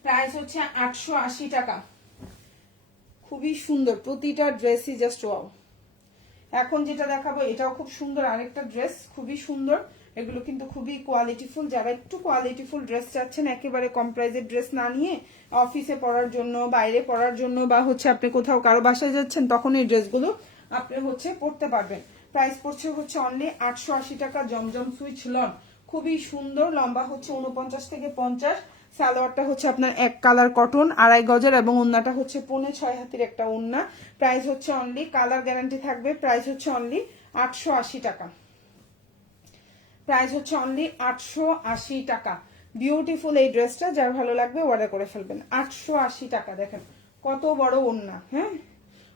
প্রাইস হচ্ছে 880 টাকা, খুবই সুন্দর, প্রতিটা ড্রেসই জাস্ট ওয়াও। এখন যেটা দেখাবো এটাও খুব সুন্দর, আরেকটা ড্রেস খুবই সুন্দর। এগুলো কিন্তু খুবই কোয়ালিটিফুল। যারা একটু কোয়ালিটিফুল ড্রেস চাচ্ছেন, একেবারে কম প্রাইজের ড্রেস না নিয়ে অফিসে পরার জন্য, বাইরে পরার জন্য, বা হচ্ছে আপনি কোথাও কারো বাসায় যাচ্ছেন, তখন এই ড্রেসগুলো আপনি হচ্ছে পরতে পারবেন। প্রাইস পড়ছে হচ্ছে অনলি 880 টাকা। জমজম সুইচ লন, খুবই সুন্দর, লম্বা হচ্ছে 49 থেকে 50, সালোয়ারটা হচ্ছে আপনার এক কালার কটন আড়াই গজের এবং ওন্নাটা হচ্ছে 5.5 হাতের একটা ওন্না। প্রাইস হচ্ছে অনলি, কালার গ্যারান্টি থাকবে। প্রাইস হচ্ছে অনলি 880 টাকা। প্রাইস হচ্ছে অনলি 880 টাকা। বিউটিফুল এই ড্রেসটা, যার ভালো লাগবে অর্ডার করে ফেলবেন। 880 টাকা। দেখেন কত বড় ওন্না, হ্যাঁ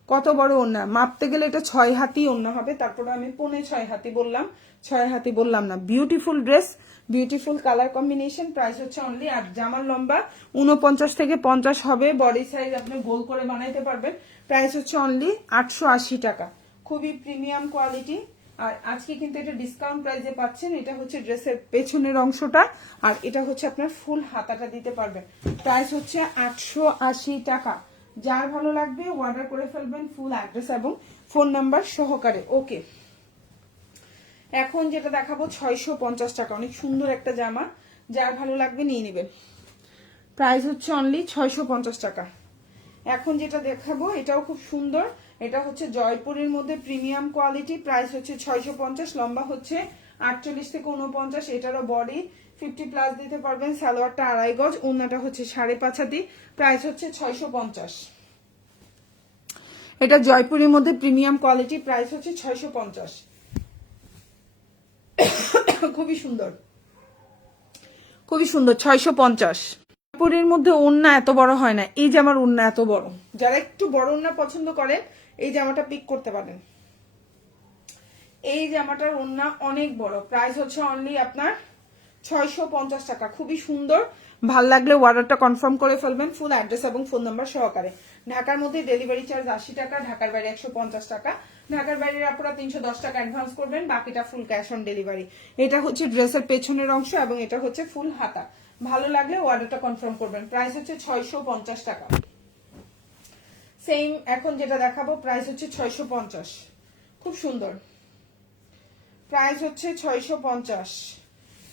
কত বড় ওন্না। মাপতে গেলে এটা 6 হাতি ওন্না হবে, তারপরে আমি 5.5 হাতি বললাম, 6 হাতি বললাম না। Beautiful dress, beautiful colour combination. Price হচ্ছে অনলি, আর জামার লম্বা 49 থেকে 50 হবে, বডি সাইজ আপনি গোল করে বানাইতে পারবেন। প্রাইস হচ্ছে অনলি 880 টাকা, খুবই প্রিমিয়াম কোয়ালিটি। আর আজকে কিন্তু এটা ডিসকাউন্ট প্রাইসে পাচ্ছেন। এটা হচ্ছে ড্রেসের পেছনের অংশটা, আর এটা হচ্ছে আপনার ফুল হাতাটা দিতে পারবেন। প্রাইস হচ্ছে 880 টাকা। যার ভালো লাগবে অর্ডার করে ফেলবেন, ফুল অ্যাড্রেস এবং ফোন নাম্বার সহকারে। ওকে, এখন যেটা দেখাবো 650 টাকা, অনেক সুন্দর একটা জামা, যার ভালো লাগবে নিয়ে নেবেন। প্রাইস হচ্ছে অনলি 650 টাকা। এখন যেটা দেখাবো এটাও খুব সুন্দর, এটা হচ্ছে জয়পুরের মধ্যে প্রিমিয়াম কোয়ালিটি। প্রাইস হচ্ছে 650, লম্বা হচ্ছে 48 থেকে 49, এটারও বডি 50+ দিতে পারবেন। সালোয়ারটা আড়াই গজ, ওন্নাটা হচ্ছে 5.5 হাতি। প্রাইস হচ্ছে 650। এটা জয়পুরের মধ্যে প্রিমিয়াম কোয়ালিটি, প্রাইস হচ্ছে 650। খুবই সুন্দর, খুবই সুন্দর, 650। জয়পুরের মধ্যে ওন্না এত বড় হয় না, এই জামার ওন্না এত বড়। যারা একটু বড় ওন্না পছন্দ করেন এই জামাটা পিক করতে পারেন। এই জামাটার ওন্না অনেক বড়। প্রাইস হচ্ছে অনলি আপনার 650 টাকা, খুবই সুন্দর। ভাল লাগলে অর্ডারটা কনফার্ম করে ফেলবেন, ফুল অ্যাড্রেস এবং ফোন নাম্বার সহকারে। ঢাকার মধ্যে ডেলিভারি চার্জ 80 টাকা, ঢাকার বাইরে 150 টাকা। ঢাকার বাইরের আপনারা 310 টাকা অ্যাডভান্স করবেন, বাকিটা ফুল ক্যাশ অন ডেলিভারি। এটা হচ্ছে ড্রেসের পেছনের অংশ এবং এটা হচ্ছে ফুল হাতা। ভালো লাগলে অর্ডারটা কনফার্ম করবেন। প্রাইস হচ্ছে 650 টাকা। সেম এখন যেটা দেখাবো প্রাইস হচ্ছে 650, খুব সুন্দর। প্রাইস হচ্ছে 650,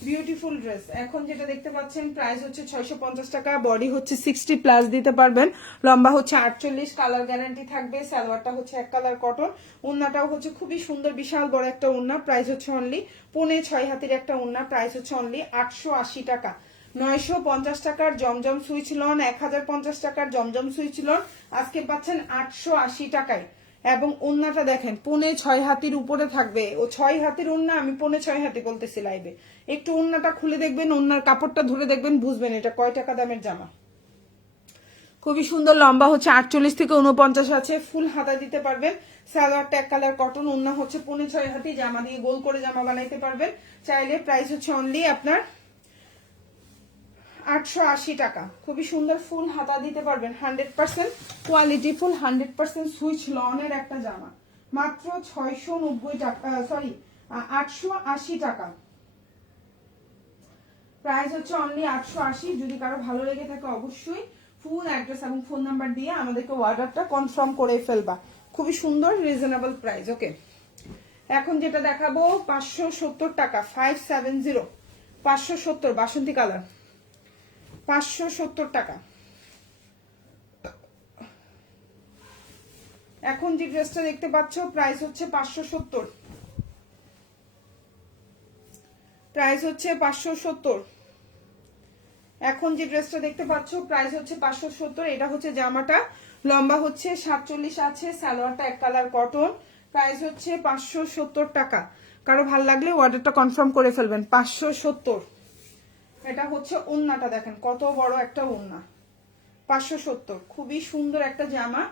বিউটিফুল ড্রেস। এখন যেটা দেখতে পাচ্ছেন প্রাইস হচ্ছে 650 টাকা, বডি হচ্ছে 60+ দিতে পারবেন, লম্বা হচ্ছে 48, কালার গ্যারান্টি থাকবে। সালোয়ারটা হচ্ছে এক কালার কটন, ওন্নাটাও হচ্ছে খুবই সুন্দর, বিশাল বড় একটা ওন্না। প্রাইস হচ্ছে অনলি 5.5 হাতের একটা ওন্না। প্রাইস হচ্ছে অনলি 880 টাকা। 950 টাকার জমজম সুইচ লন, 1050 টাকার জমজম সুইচ লন আজকে পাচ্ছেন 880 টাকায়। এবং ওন্নাটা দেখেন 5.5 হাতির উপরে থাকবে, ও 6 হাতির ওন্না, আমি 5.5 হাতি বলতেছি লাইভে। একটু ওন্নাটা খুলে দেখবেন, ওন্নার কাপড়টা ধরে দেখবেন, বুঝবেন এটা কয় টাকা দামের জামা। খুবই সুন্দর, লম্বা হচ্ছে 48 থেকে 49 আছে, ফুল হাতা দিতে পারবেন। সালোয়ারটা এক কালার কটন, ওন্না হচ্ছে 5.5 হাতি, জামা দিয়ে গোল করে জামা বানাইতে পারবেন চাইলে। প্রাইস হচ্ছে অনলি আপনার 880 টাকা। খুবই সুন্দর, ফুল হাতা দিতে পারবেন, 100% কোয়ালিটি ফুল, 100% সুইচ লনের একটা জামা, মাত্র 690 টাকা, সরি 880 টাকা। প্রাইস হচ্ছে অনলি 880। যদি কারো ভালো লেগে থাকে অবশ্যই ফুল অ্যাড্রেস এবং ফোন নাম্বার দিয়ে আমাদেরকে অর্ডারটা কনফার্ম করে ফেলবা। খুবই সুন্দর, রিজনেবল প্রাইস। ওকে, এখন যেটা দেখাবো 570 টাকা, 570, 570 বাসন্তী কালার, 570 টাকা। এখন যে ড্রেসটা দেখতে পাচ্ছ প্রাইস হচ্ছে 570, প্রাইস হচ্ছে 570। এখন যে ড্রেসটা দেখতে পাচ্ছ প্রাইস হচ্ছে 570। এটা হচ্ছে জামাটা, লম্বা হচ্ছে 47 আছে, সালোয়ারটা এক কালার কটন, প্রাইস হচ্ছে 570 টাকা। কারো ভালো লাগলে অর্ডারটা কনফার্ম করে ফেলবেন, 570। এটা হচ্ছে ওন্নাটা দেখেন কত বড় একটা ওন্না, 570। খুবই সুন্দর একটা জামা,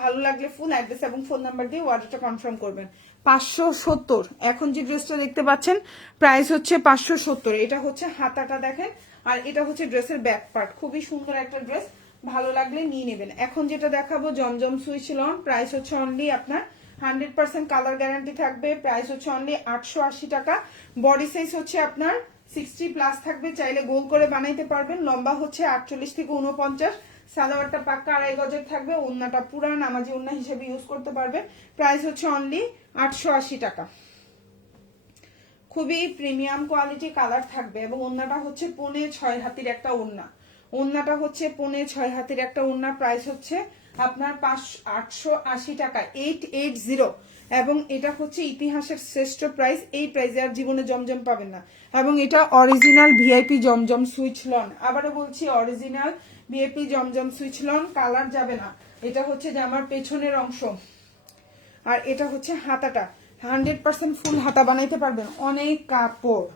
ভালো লাগলে ফুল অ্যাড্রেস এবং ফোন নাম্বার দিয়ে অর্ডারটা কনফার্ম করবেন। 570। এখন যে ড্রেসটা দেখতে পাচ্ছেন প্রাইস হচ্ছে 570। এটা হচ্ছে হাতাটা দেখেন, আর এটা হচ্ছে ড্রেসের ব্যাক পার্ট। খুবই সুন্দর একটা ড্রেস, ভালো লাগলে নিয়ে নেবেন। এখন যেটা দেখাবো জমজম সুইচ লন, প্রাইস হচ্ছে অনলি আপনার 100% কালার গ্যারান্টি থাকবে, প্রাইস হচ্ছে অনলি 880 টাকা। বডি সাইজ হচ্ছে আপনার 60 প্লাস থাকবে, চাইলে গোল করে বানাইতে পারবেন। লম্বা হচ্ছে 48 থেকে 49, সালোয়ারটা পাক্কা 2.5 গজের থাকবে, ওন্নাটা পুরা নামাজি ওন্না হিসেবে ইউজ করতে পারবেন। প্রাইস হচ্ছে অনলি 880 টাকা। খুবই প্রিমিয়াম কোয়ালিটি কালার থাকবে, এবং ওন্নাটা হচ্ছে 5.5 হাতির একটা ওন্না, ওন্নাটা হচ্ছে 5.5 হাতির একটা ওন্না। প্রাইস হচ্ছে আপনার 880 টাকা, 880। এবং এটা হচ্ছে ইতিহাসের শ্রেষ্ঠ প্রাইস, এই প্রাইসে আর জীবনে জমজম পাবেন না। এবং এটা অরিজিনাল ভিআইপি জমজম সুইচ লন, আবারও বলছি অরিজিনাল ভিআইপি জমজম সুইচ লন, কালার যাবে না। এটা হচ্ছে যে আমার পেছনের অংশ, আর এটা হচ্ছে হাতাটা, 100% ফুল হাতা বানাইতে পারবেন। অনেক কাপড়,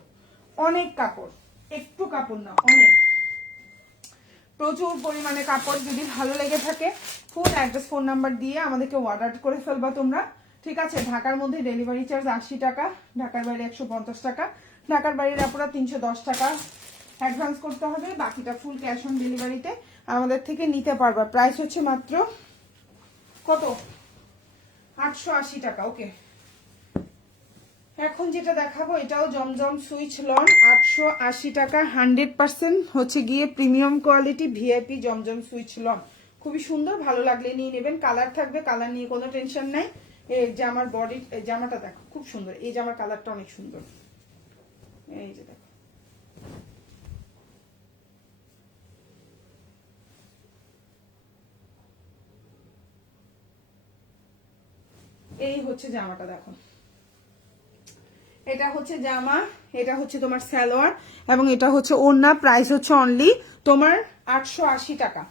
অনেক কাপড়, একটু কাপড় না, অনেক, প্রচুর পরিমাণে কাপড়। যদি ভালো লেগে থাকে ফুল অ্যাড্রেস ফোন নাম্বার দিয়ে আমাদেরকে অর্ডার করে ফেলবা তোমরা, ঠিক আছে। ঢাকার মধ্যে ডেলিভারি চার্জ 80 টাকা, ঢাকার বাইরে 150 টাকা, ঢাকার বাইরে আপনারা 310 টাকা অ্যাডভান্স করতে হবে, বাকিটা ফুল ক্যাশ অন ডেলিভারিতে আমাদের থেকে নিতে পারবা। প্রাইস হচ্ছে মাত্র কত, 880 টাকা। ওকে, এখন যেটা দেখাবো এটাও জমজম সুইচ লন, 880 টাকা, 100% হচ্ছে গিয়ে প্রিমিয়াম কোয়ালিটি ভিআইপি জমজম সুইচ লন। খুবই সুন্দর, ভালো লাগলে নিয়ে নেবেন। কালার থাকবে, কালার নিয়ে কোনো টেনশন নাই। এই জামার বডি, জামাটা দেখো খুব সুন্দর, এই জামার কালারটা অনেক সুন্দর, এই যে দেখো, এই হচ্ছে জামাটা দেখো, এটা হচ্ছে জামা, এটা হচ্ছে তোমার সালোয়ার, এবং এটা হচ্ছে ওড়না। প্রাইস হচ্ছে অনলি তোমার 880 টাকা।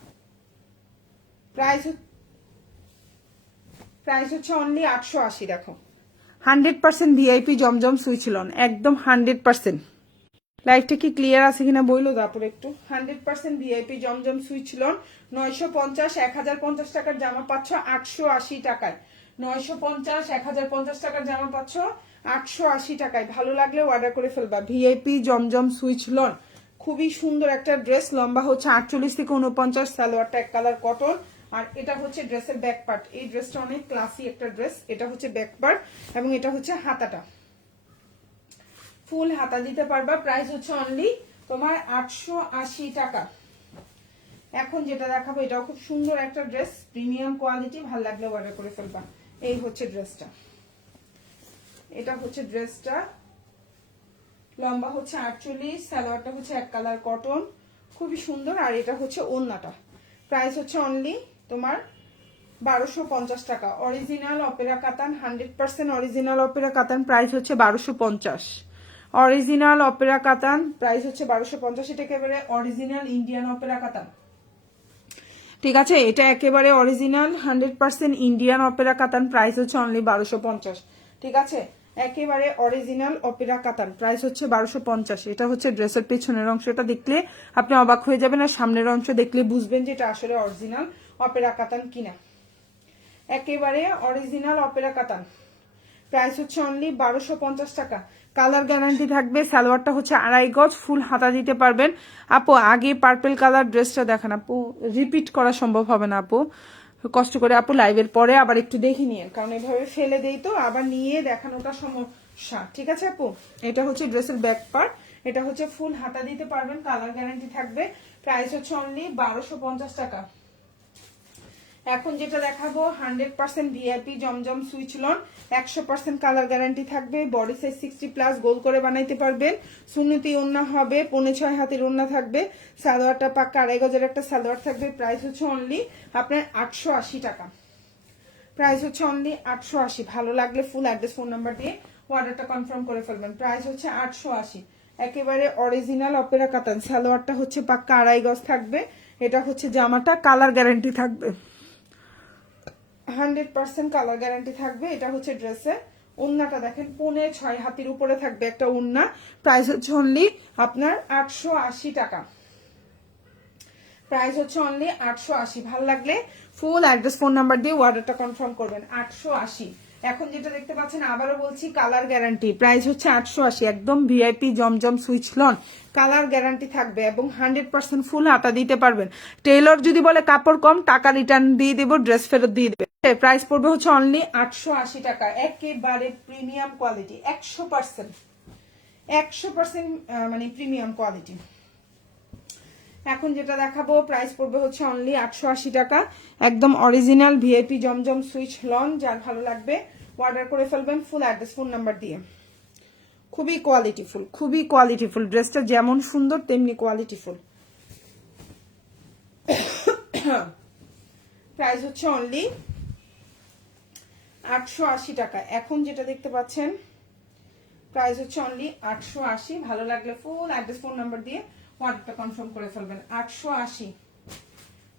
প্রাইস হচ্ছে অনলি 880। দেখো 100% ভিআইপি জমজম সুইচ লন, একদম 100%। লাইটটা কি ক্লিয়ার আছে কিনা বইলো তারপর একটু। 100% ভিআইপি জমজম সুইচ লন, 950, 1050 টাকার জামা পাচ্ছ 880 টাকায়। 950, 1050 টাকার জামা পাচ্ছ 880 টাকায়। ভালো লাগলে অর্ডার করে ফেলবা। ভিআইপি জমজম সুইচ লন, খুবই সুন্দর একটা ড্রেস, লম্বা হচ্ছে 48 থেকে 49, সালোয়ারটা এক কালার কটন, আর এটা হচ্ছে ড্রেসের ব্যাক পার্ট। এই ড্রেসটা অনেক ক্লাসি একটা ড্রেস, এটা হচ্ছে ব্যাক পার্ট, এবং এটা হচ্ছে হাতাটা, ফুল হাতা দিতে পারবা। প্রাইস হচ্ছে অনলি তোমার 880 টাকা। এখন যেটা দেখাবো এটাও খুব সুন্দর একটা ড্রেস, প্রিমিয়াম কোয়ালিটি, ভালো লাগলে অর্ডার করে ফেলবা। এই হচ্ছে ড্রেসটা, এটা হচ্ছে ড্রেসটা, লম্বা হচ্ছে 48, সালোয়ারটা হচ্ছে এক কালার কটন, খুবই সুন্দর। আর এটা হচ্ছে ওড়নাটা, প্রাইস হচ্ছে অনলি তোমার 1250 টাকা। অরিজিনাল অপেরা কাতান, 100% অরিজিনাল অপেরা কাতান, প্রাইস হচ্ছে 1250। অরিজিনাল অপেরা কাতান, প্রাইস হচ্ছে 1250। এটা একেবারে অরিজিনাল ইন্ডিয়ান অপেরা কাতান, ঠিক আছে। এটা একেবারে অরিজিনাল 100% ইন্ডিয়ান অপেরা কাতান, প্রাইস হচ্ছে অনলি 1250, ঠিক আছে। একেবারে অরিজিনাল অপেরা কাতান, প্রাইস হচ্ছে 1250। এটা হচ্ছে ড্রেসের পেছনের অংশটা দেখলে আপনি অবাক হয়ে যাবেন, আর সামনের অংশ দেখলে বুঝবেন যে এটা আসলে অরিজিনাল অপেরা কাতান কিনা। একেবারে অরিজিনাল অপেরা কাতান, প্রাইস হচ্ছে অনলি 1250 টাকা। কালার গ্যারান্টি থাকবে। সালোয়ারটা হচ্ছে 2.5 গজ, ফুল হাতা দিতে পারবেন। আপু আগে পার্পল কালার ড্রেসটা দেখান আপু, রিপিট করা সম্ভব হবে না আপু, কষ্ট করে আপু লাইভের পরে আবার একটু দেখে নিন, কারণ এভাবে ফেলে দেই তো আবার নিয়ে দেখানোটা সমস্যা, ঠিক আছে আপু। এটা হচ্ছে ড্রেসের ব্যাক পার্ট, এটা হচ্ছে ফুল হাতা দিতে পারবেন, কালার গ্যারান্টি থাকবে। প্রাইস হচ্ছে অনলি 1250 টাকা। এখন যেটা দেখাবো 100% ভিআইপি জমজম সুইচ লন, 100% কালার গ্যারান্টি থাকবে। বডি সাইজ 60+, গোল করে বানাইতে পারবেন। সুন্নতি ওন্না হবে, 5.5 হাতের ওন্না থাকবে। সালোয়ারটা পাক্কা 2.5 গজের একটা সালোয়ার থাকবে। প্রাইস হচ্ছে অনলি আপনার 880 টাকা। প্রাইস হচ্ছে অনলি 880। ভালো লাগলে ফুল অ্যাড্রেস ফোন নাম্বার দিয়ে অর্ডারটা কনফার্ম করে ফেলবেন। প্রাইস হচ্ছে 880। একেবারে অরিজিনাল অপেরা কাতান, সালোয়ারটা হচ্ছে পাক্কা 2.5 গজ থাকবে। এটা হচ্ছে জামাটা, কালার গ্যারান্টি থাকবে, 100% কালার গ্যারান্টি থাকবে। এটা হচ্ছে ড্রেসের ওন্নাটা দেখেন, 5.5 হাতের উপরে থাকবে একটা ওন্না। প্রাইস হচ্ছে অনলি আপনার 880 টাকা। প্রাইস হচ্ছে অনলি 880। ভালো লাগলে ফুল অ্যাড্রেস ফোন নাম্বার দিয়ে অর্ডারটা কনফার্ম করবেন। 880। এখন যেটা দেখতে পাচ্ছেন আবারও বলছি কালার গ্যারান্টি, প্রাইস হচ্ছে 880। একদম ভিআইপি জমজম সুইচ লন, কালার গ্যারান্টি থাকবে এবং 100% ফুল হাতা দিতে পারবেন। টেইলর যদি বলে কাপড় কম, টাকা রিটার্ন দিয়ে দেব, ড্রেস ফেরত দিয়ে দেবে। প্রাইস পড়বে হচ্ছে অনলি 880 টাকা। একেবারে প্রিমিয়াম কোয়ালিটি, 100% 100% মানে প্রিমিয়াম কোয়ালিটি। এখন যেটা দেখাবো প্রাইস পড়বে হচ্ছে অনলি 880 টাকা। একদম অরিজিনাল ভিআইপি জমজম সুইচ লন, যার ভালো লাগবে অর্ডার করে ফেলবেন ফুল অ্যাড্রেস ফোন নাম্বার দিয়ে। খুবই কোয়ালিটিফুল, খুবই কোয়ালিটিফুল। ড্রেসটা যেমন সুন্দর তেমনি কোয়ালিটিফুল। প্রাইস হচ্ছে অনলি 880 টাকা। এখন যেটা দেখতে পাচ্ছেন প্রাইস হচ্ছে অনলি 880। ভালো লাগলে ফুল অ্যাড্রেস ফোন নাম্বার দিয়ে অর্ডারটা কনফার্ম করে ফেলবেন। 880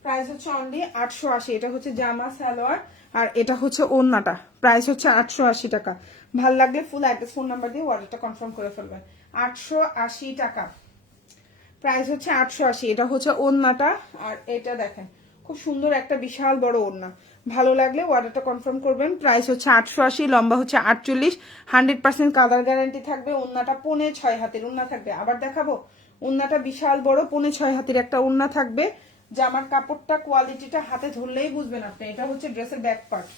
প্রাইস হচ্ছে অনলি 880। এটা হচ্ছে জামা সালোয়ার আর এটা হচ্ছে ওড়নাটা, প্রাইস হচ্ছে 880 টাকা। ভাল লাগলে ফুল অ্যাড্রেস ফোন নাম্বার দিয়ে অর্ডারটা কনফার্ম করে ফেলবেন। 880 টাকা, প্রাইস হচ্ছে 880। এটা হচ্ছে ওড়নাটা আর এটা দেখেন খুব সুন্দর একটা বিশাল বড় ওড়না। ভালো লাগলে অর্ডারটা কনফার্ম করবেন। প্রাইস হচ্ছে 880, লম্বা হচ্ছে 48, 100% কালার গ্যারান্টি থাকবে। ওড়নাটা 5.5 হাতের ওড়না থাকবে। আবার দেখাবো, ওড়নাটা বিশাল বড় 5.5 হাতের একটা ওড়না থাকবে। জামার কাপড়টা কোয়ালিটিটা হাতে ধরলেই বুঝবেন আপনি। এটা হচ্ছে ড্রেসের ব্যাক পার্ট,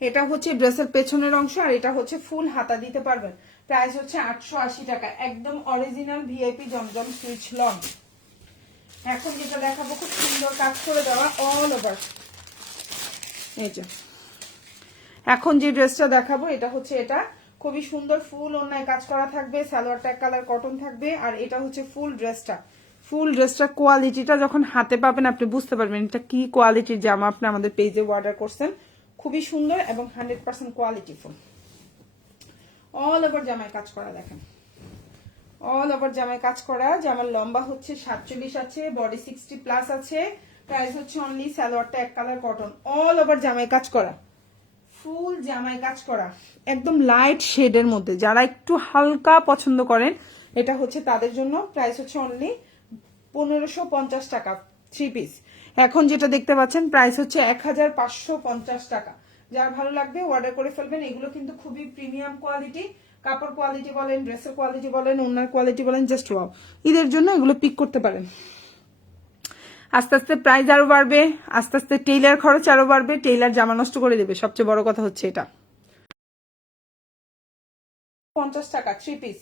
এটা হচ্ছে ড্রেসের পেছনের অংশ আর এটা হচ্ছে ফুল হাতা দিতে পারবেন। প্রাইস হচ্ছে 880 টাকা। একদম অরিজিনাল ভিআইপি জমজম সুইচ লন। এখন যেটা দেখাবো খুব সুন্দর কাজ করে দেওয়া অল ওভার, এই যে এখন যে ড্রেসটা দেখাবো এটা হচ্ছে, এটা খুবই সুন্দর ফুল অন্যায় কাজ করা থাকবে। সালোয়ারটা এক কালার কটন থাকবে আর এটা হচ্ছে ফুল ড্রেসটা। ফুল ড্রেসটা কোয়ালিটিটা যখন হাতে পাবেন আপনি বুঝতে পারবেন এটা কি কোয়ালিটির জামা আপনি আমাদের পেজে অর্ডার করছেন। খুবই সুন্দর এবং 100% কোয়ালিটিফুল। অল ওভার জামায় কাজ করা দেখেন, অল ওভার জামায় কাজ করা। জামার লম্বা হচ্ছে 47 আছে, বডি 60+ আছে। প্রাইস হচ্ছে অনলি, সালোয়ারটা এক কালার কটন, অল ওভার জামায় কাজ করা, ফুল জামায় কাজ করা একদম লাইট শেডের মধ্যে। যারা একটু হালকা পছন্দ করেন এটা হচ্ছে তাদের জন্য। প্রাইস হচ্ছে অনলি 1550 টাকা 3 পিস। এখন যেটা দেখতে পাচ্ছেন প্রাইস হচ্ছে 1550 টাকা। যার ভালো লাগবে অর্ডার করে ফেলবেন। এগুলো কিন্তু খুবই প্রিমিয়াম কোয়ালিটি, কাপড় কোয়ালিটি বলেন, ড্রেসের কোয়ালিটি বলেন, ওনার কোয়ালিটি বলেন, জাস্ট ওয়াও। ঈদের জন্য এগুলো পিক করতে পারেন। আস্তে আস্তে প্রাইস আরো বাড়বে, আস্তে আস্তে টেইলার খরচ আরো বাড়বে, টেইলার জামা নষ্ট করে দেবে। সবচেয়ে বড় কথা হচ্ছে এটা। 50 টাকা 3 পিস।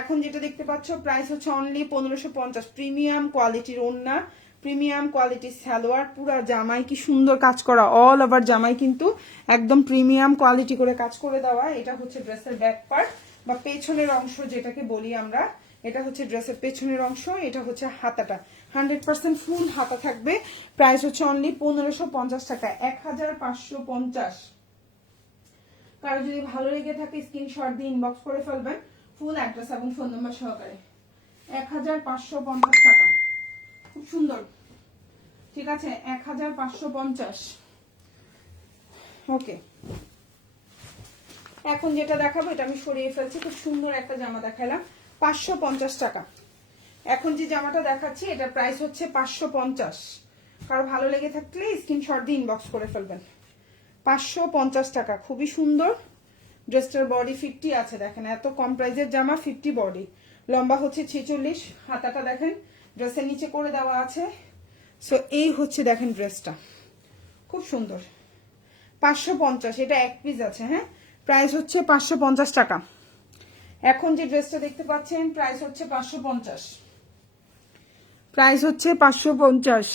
এখন যেটা দেখতে পাচ্ছ প্রাইস হচ্ছে অনলি 1550। প্রিমিয়াম কোয়ালিটির ওড়না, প্রিমিয়াম কোয়ালিটির সালোয়ার, পুরা জামাই কি সুন্দর কাজ করা। অল ওভার জামাই কিন্তু একদম প্রিমিয়াম কোয়ালিটি করে কাজ করে দেওয়া। এটা হচ্ছে ড্রেসের ব্যাক পার্ট বা পেছনের অংশ যেটাকে বলি আমরা। এটা হচ্ছে ড্রেসের পেছনের অংশ, এটা হচ্ছে হাতাটা 100% ফুল হাতা থাকবে। প্রাইস হচ্ছে অনলি 1550 টাকা, 1550। কারো যদি ভালো লেগে থাকে স্ক্রিনশট দিয়ে ইনবক্স করে ফেলবেন। ফুল অ্যাড্রেস এবং ফোন নাম্বার সহকারে 1550 টাকা, খুব সুন্দর। ঠিক আছে, 1550। ওকে, এখন যেটা দেখাবো এটা আমি সরিয়ে ফেলছি। খুব সুন্দর একটা জামা দেখালাম, 550 টাকা। এখন যে জামাটা দেখাচ্ছি এটা প্রাইস হচ্ছে 550। কারো ভালো লেগে থাকলে স্ক্রিনশট দিয়ে ইনবক্স করে ফেলবেন। 550 টাকা, খুবই সুন্দর। ড্রেসটার বডি 50 আছে, দেখেন এত কম প্রাইসের জামা 50 বডি, লম্বা হচ্ছে 46, হাতাটা দেখেন ড্রেসের নিচে করে দেওয়া আছে। সো এই হচ্ছে দেখেন ড্রেসটা, খুব সুন্দর। 550, এটা এক পিস আছে। হ্যাঁ, প্রাইস হচ্ছে 550 টাকা। এখন যে ড্রেসটা দেখতে পাচ্ছেন প্রাইস হচ্ছে 550, প্রাইস হচ্ছে 550।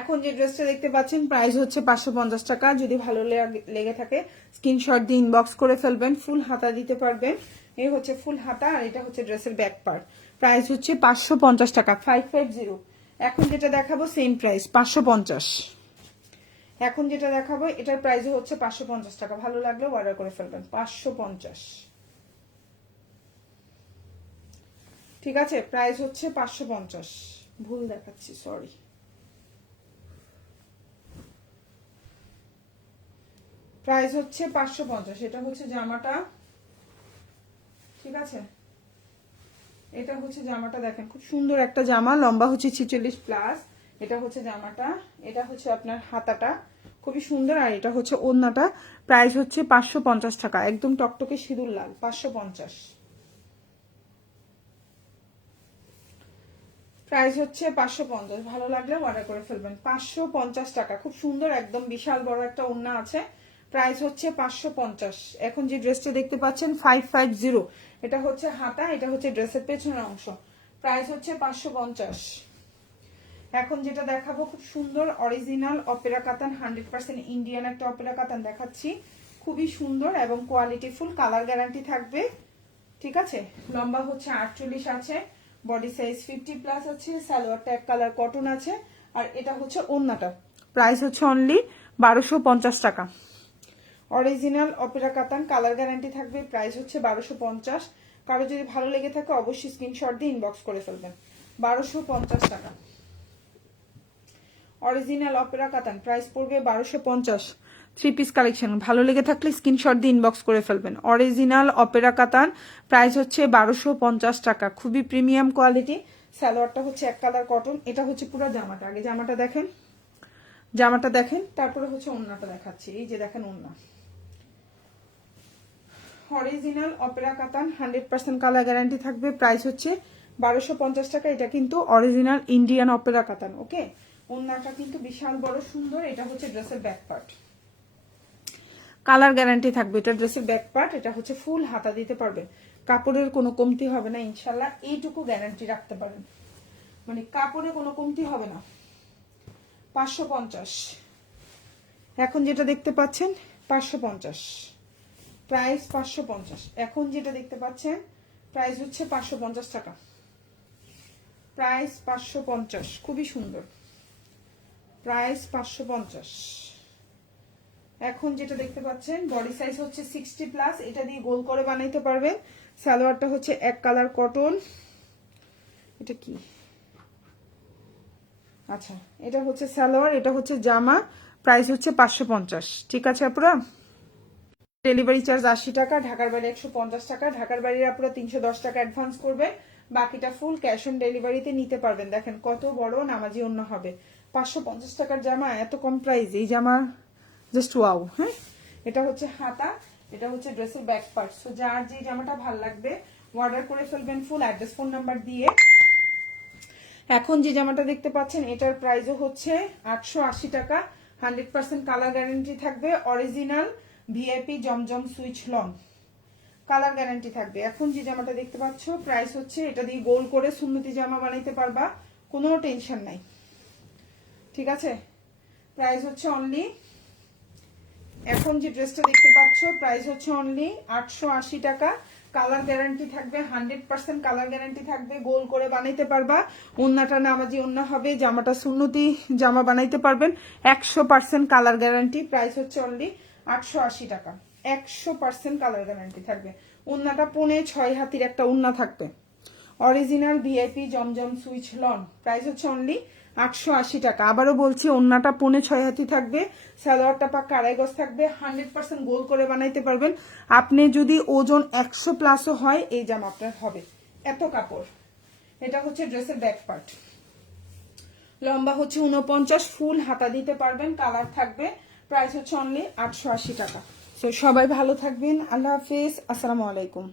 এখন যে ড্রেসটা দেখতে পাচ্ছেন প্রাইস হচ্ছে 550 টাকা। যদি ভালো লেগে থাকে স্ক্রিনশট দিয়ে ইনবক্স করে ফেলবেন। ফুল হাতা দিতে পারবেন, এই হচ্ছে ফুল হাতা আর এটা হচ্ছে ড্রেসের ব্যাক পার্ট। প্রাইস হচ্ছে 550 টাকা, 550। এখন যেটা দেখাবো সেম প্রাইস 550। এখন যেটা দেখাবো এটার প্রাইস হচ্ছে 550 টাকা। ভালো লাগলে অর্ডার করে ফেলবেন, 550। ঠিক আছে, প্রাইস হচ্ছে 550। ভুল দেখাচ্ছি, সরি। প্রাইস হচ্ছে 550। এটা হচ্ছে জামাটা, ঠিক আছে, এটা হচ্ছে জামাটা দেখেন খুব সুন্দর একটা জামা, লম্বা হচ্ছে 46 প্লাস। এটা হচ্ছে জামাটা, এটা হচ্ছে আপনার হাতাটা, খুবই সুন্দর। আর এটা হচ্ছে ওড়নাটা। প্রাইস হচ্ছে 550 টাকা, একদম টকটকে সিঁদুর লাল, 550। প্রাইস হচ্ছে 550। ভালো লাগলে অর্ডার করে ফেলবেন, 550 টাকা। খুব সুন্দর, একদম বিশাল বড় একটা ওড়না আছে। প্রাইস হচ্ছে 550। এখন যে ড্রেসটা দেখতে পাচ্ছেন 550, এটা হচ্ছে হাতা, এটা হচ্ছে ড্রেসের পেছনের অংশ। প্রাইস হচ্ছে 550। এখন যেটা দেখাবো খুব সুন্দর অরিজিনাল অপেরা কাতান, 100% ইন্ডিয়ান একটা অপেরা কাতান দেখাচ্ছি। খুবই সুন্দর এবং কোয়ালিটি ফুল, কালার গ্যারান্টি থাকবে। ঠিক আছে, লম্বা হচ্ছে 48 আছে, বডি সাইজ 50 প্লাস আছে, সালোয়ারটা এক কালার কটন আছে। আর এটা হচ্ছে ওড়নাটা। প্রাইস হচ্ছে অনলি 1250 টাকা। অরিজিনাল অপেরা কাতান, কালার গ্যারান্টি থাকবে। প্রাইস হচ্ছে 1250। কারো যদি ভালো লেগে থাকে অবশ্যই স্ক্রিনশট দিয়ে ইনবক্স করে ফেলবেন, 1250 টাকা। অরিজিনাল অপেরা কাতান, প্রাইস পড়বে 1250। 3 পিস কালেকশন, ভালো লেগে থাকলে স্ক্রিনশট দিয়ে ইনবক্স করে ফেলবেন। অরিজিনাল অপেরা কাতান, প্রাইস হচ্ছে 1250 টাকা, খুবই প্রিমিয়াম কোয়ালিটি। সালোয়ারটা হচ্ছে এক কালার কটন। এটা হচ্ছে পুরো জামাটা, আগে জামাটা দেখেন, জামাটা দেখেন, তারপরে হচ্ছে ওড়নাটা দেখাচ্ছি। এই যে দেখেন ওড়না, অরিজিনাল অপেরা কাতান, 100% কালার গ্যারান্টি থাকবে। প্রাইস হচ্ছে 1250 টাকা। এটা কিন্তু অরিজিনাল ইন্ডিয়ান অপেরা কাতান। ওকে, ওড়নাটা কিন্তু বিশাল বড় সুন্দর। এটা হচ্ছে ড্রেসের ব্যাক পার্ট, কালার গ্যারান্টি থাকবে। এটা ড্রেসের ব্যাক পার্ট, এটা হচ্ছে ফুল হাতা দিতে পারবে, কাপড়ের কোনো কমতি হবে না ইনশাল্লাহ, এইটুকু গ্যারান্টি রাখতে পারেন, মানে কাপড়ে কোনো কমতি হবে না। 550। এখন যেটা দেখতে পাচ্ছেন 550, প্রাইস 550। এখন যেটা দেখতে পাচ্ছেন প্রাইস হচ্ছে 550 টাকা, প্রাইস 550, খুবই সুন্দর, প্রাইস 550। এখন যেটা দেখতে পাচ্ছেন বডি সাইজ হচ্ছে 60 প্লাস, এটা দিয়ে গোল করে বানাইতে পারবেন। সালোয়ারটা হচ্ছে এক কালার কটন। এটা কি, আচ্ছা এটা হচ্ছে সালোয়ার, এটা হচ্ছে জামা। প্রাইস হচ্ছে 550। ঠিক আছে আপুরা, ডেলিভারি চার্জ 80 টাকা, ঢাকার বাইরে 150 টাকা। ঢাকার বাইরে আপুরা 310 টাকা অ্যাডভান্স করবে, বাকিটা ফুল ক্যাশ অন ডেলিভারিতে নিতে পারবেন। দেখেন কত বড় নামাজি ওড়না হবে, 550 টাকার জামা, এত কম প্রাইস, এই জামা জাস্ট ওয়াও। হ্যাঁ, এটা হচ্ছে হাতা, এটা হচ্ছে ড্রেসের ব্যাক পার্ট। সো যার যে জামাটা ভালো লাগবে অর্ডার করে ফেলবেন ফুল অ্যাড্রেস ফোন নাম্বার দিয়ে। এখন যে জামাটা দেখতে পাচ্ছেন এটার প্রাইসও হচ্ছে 880 টাকা, 100% কালার গ্যারান্টি থাকবে। অরিজিনাল ভিআইপি জমজম সুইচ লং, কালার গ্যারান্টি থাকবে। এখন যে জামাটা দেখতে পাচ্ছ প্রাইস হচ্ছে, এটা দিয়ে গোল করে সুন্নতি জামা বানাইতে পারবা, কোনো টেনশন নাই। ঠিক আছে, প্রাইস হচ্ছে অনলি, এখন যে ড্রেসটা দেখতে পাচ্ছ প্রাইস হচ্ছে অনলি 880 টাকা, কালার গ্যারান্টি থাকবে, 100% কালার গ্যারান্টি থাকবে, গোল করে বানাইতে পারবা। ওন্নাটা নামাজি ওন্না হবে, জামাটা সুন্নতি জামা বানাইতে পারবেন। 100% কালার গ্যারান্টি। প্রাইস হচ্ছে অনলি 880 টাকা। 100% কালার গ্যারান্টি থাকবে। ওন্নাটা 5.5 হাতির একটা ওন্না থাকবে, অরিজিনাল ভিআইপি জমজম সুইচ লন। প্রাইস হচ্ছে অনলি 880 টাকা। আবারও বলছি, ওন্নাটা 5.5 হাতি থাকবে, সালোয়ারটা পাক্কা আড়াই গজ থাকবে, 100% গোল করে বানাইতে পারবেন। আপনি যদি ওজন 100 প্লাসও হয় এই জামা আপনার হবে, এত কাপড়। এটা হচ্ছে ড্রেসের ব্যাক পার্ট। লম্বা হচ্ছে 49, ফুল হাতা দিতে পারবেন, কালার থাকবে। প্রাইস হচ্ছে অনলি 880 টাকা। তো সবাই ভালো থাকবেন, আল্লাহ হাফিজ, আসসালামু আলাইকুম।